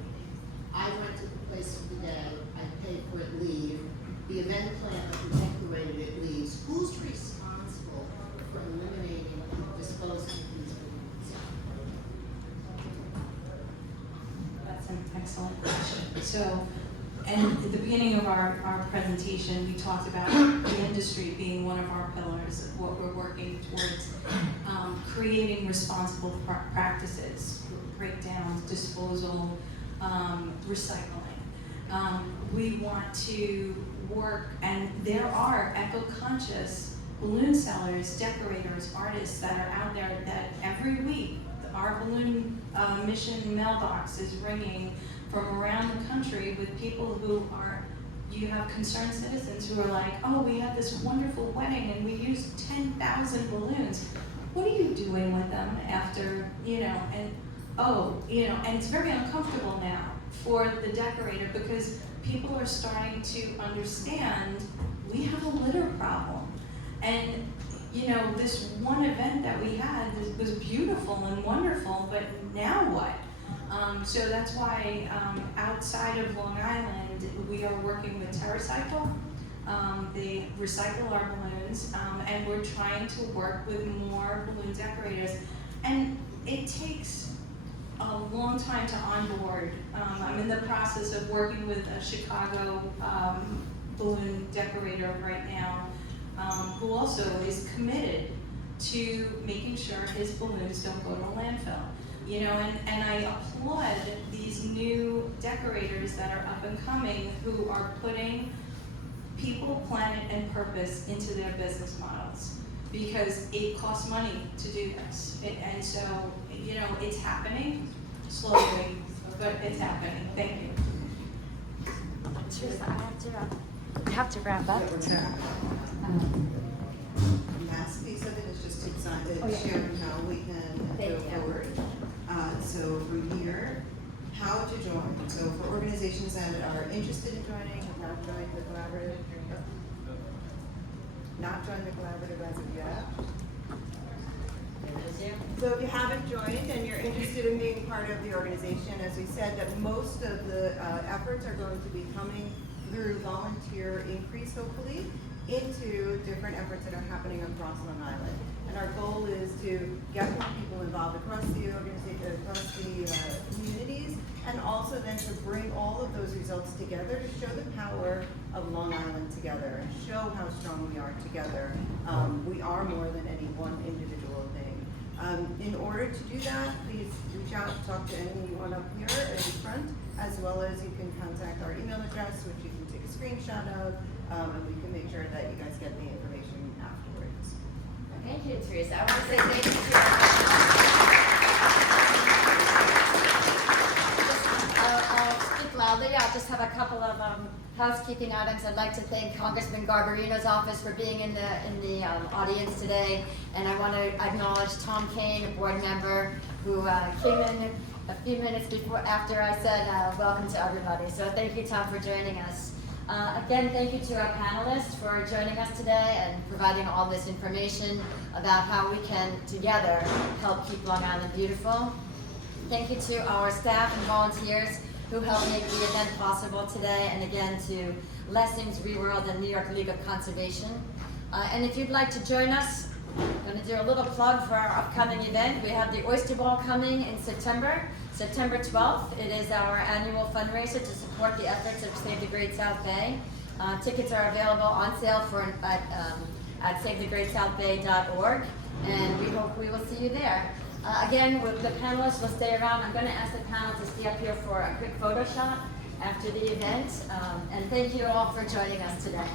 I rented the place for the day, I paid for it, leave. The event planner who decorated it leaves. Who's responsible for eliminating and disposing of these balloons? That's an excellent question. So, and at the beginning of our presentation, we talked about the industry being one of our pillars of what we're working towards, creating responsible practices, breakdowns, disposal, recycling. We want to work, and there are eco-conscious balloon sellers, decorators, artists that are out there that every week our balloon mission mailbox is ringing from around the country with people who are, you have concerned citizens who are like, oh, we had this wonderful wedding and we used 10,000 balloons. What are you doing with them after, and it's very uncomfortable now for the decorator because people are starting to understand we have a litter problem. And, this one event that we had was beautiful and wonderful, but now what? So that's why outside of Long Island, we are working with TerraCycle. They recycle our balloons, and we're trying to work with more balloon decorators. And it takes a long time to onboard. I'm in the process of working with a Chicago balloon decorator right now, who also is committed to making sure his balloons don't go to a landfill. And I applaud these new decorators that are up and coming who are putting people, planet, and purpose into their business models because it costs money to do this. And so, it's happening slowly, but it's happening. Thank you. Teresa, I have to wrap up. The last piece of it is just to share how we can go forward. So from here, how to join. So for organizations that are interested in joining, have not joined the collaborative, not joined the collaborative as of yet. It is you. So if you haven't joined and you're interested in being part of the organization, as we said, that most of the efforts are going to be coming through volunteer increase, hopefully, into different efforts that are happening across Long Island. And our goal is to get more people involved across the organization, across the communities, and also then to bring all of those results together to show the power of Long Island together and show how strong we are together. We are more than any one individual thing. In order to do that, please reach out, talk to anyone up here in front, as well as you can contact our email address, which you can take a screenshot of, and we can make sure that you guys get the information afterwards. Thank you, Theresa. I want to say thank you to I'll speak loudly. I'll just have a couple of housekeeping items. I'd like to thank Congressman Garbarino's office for being in the audience today, and I want to acknowledge Tom Kane, a board member, who came in a few minutes after I said welcome to everybody. So thank you, Tom, for joining us. Again, thank you to our panelists for joining us today and providing all this information about how we can together help keep Long Island beautiful. Thank you to our staff and volunteers who helped make the event possible today, and again to Lessings, Reworld, and New York League of Conservation. And if you'd like to join us, I'm going to do a little plug for our upcoming event. We have the Oyster Ball coming in September 12th. It is our annual fundraiser to support the efforts of Save the Great South Bay. Tickets are available on sale at savethegreatsouthbay.org, and we hope we will see you there. Again, the panelists will stay around. I'm going to ask the panel to stay up here for a quick photo shot after the event. And thank you all for joining us today.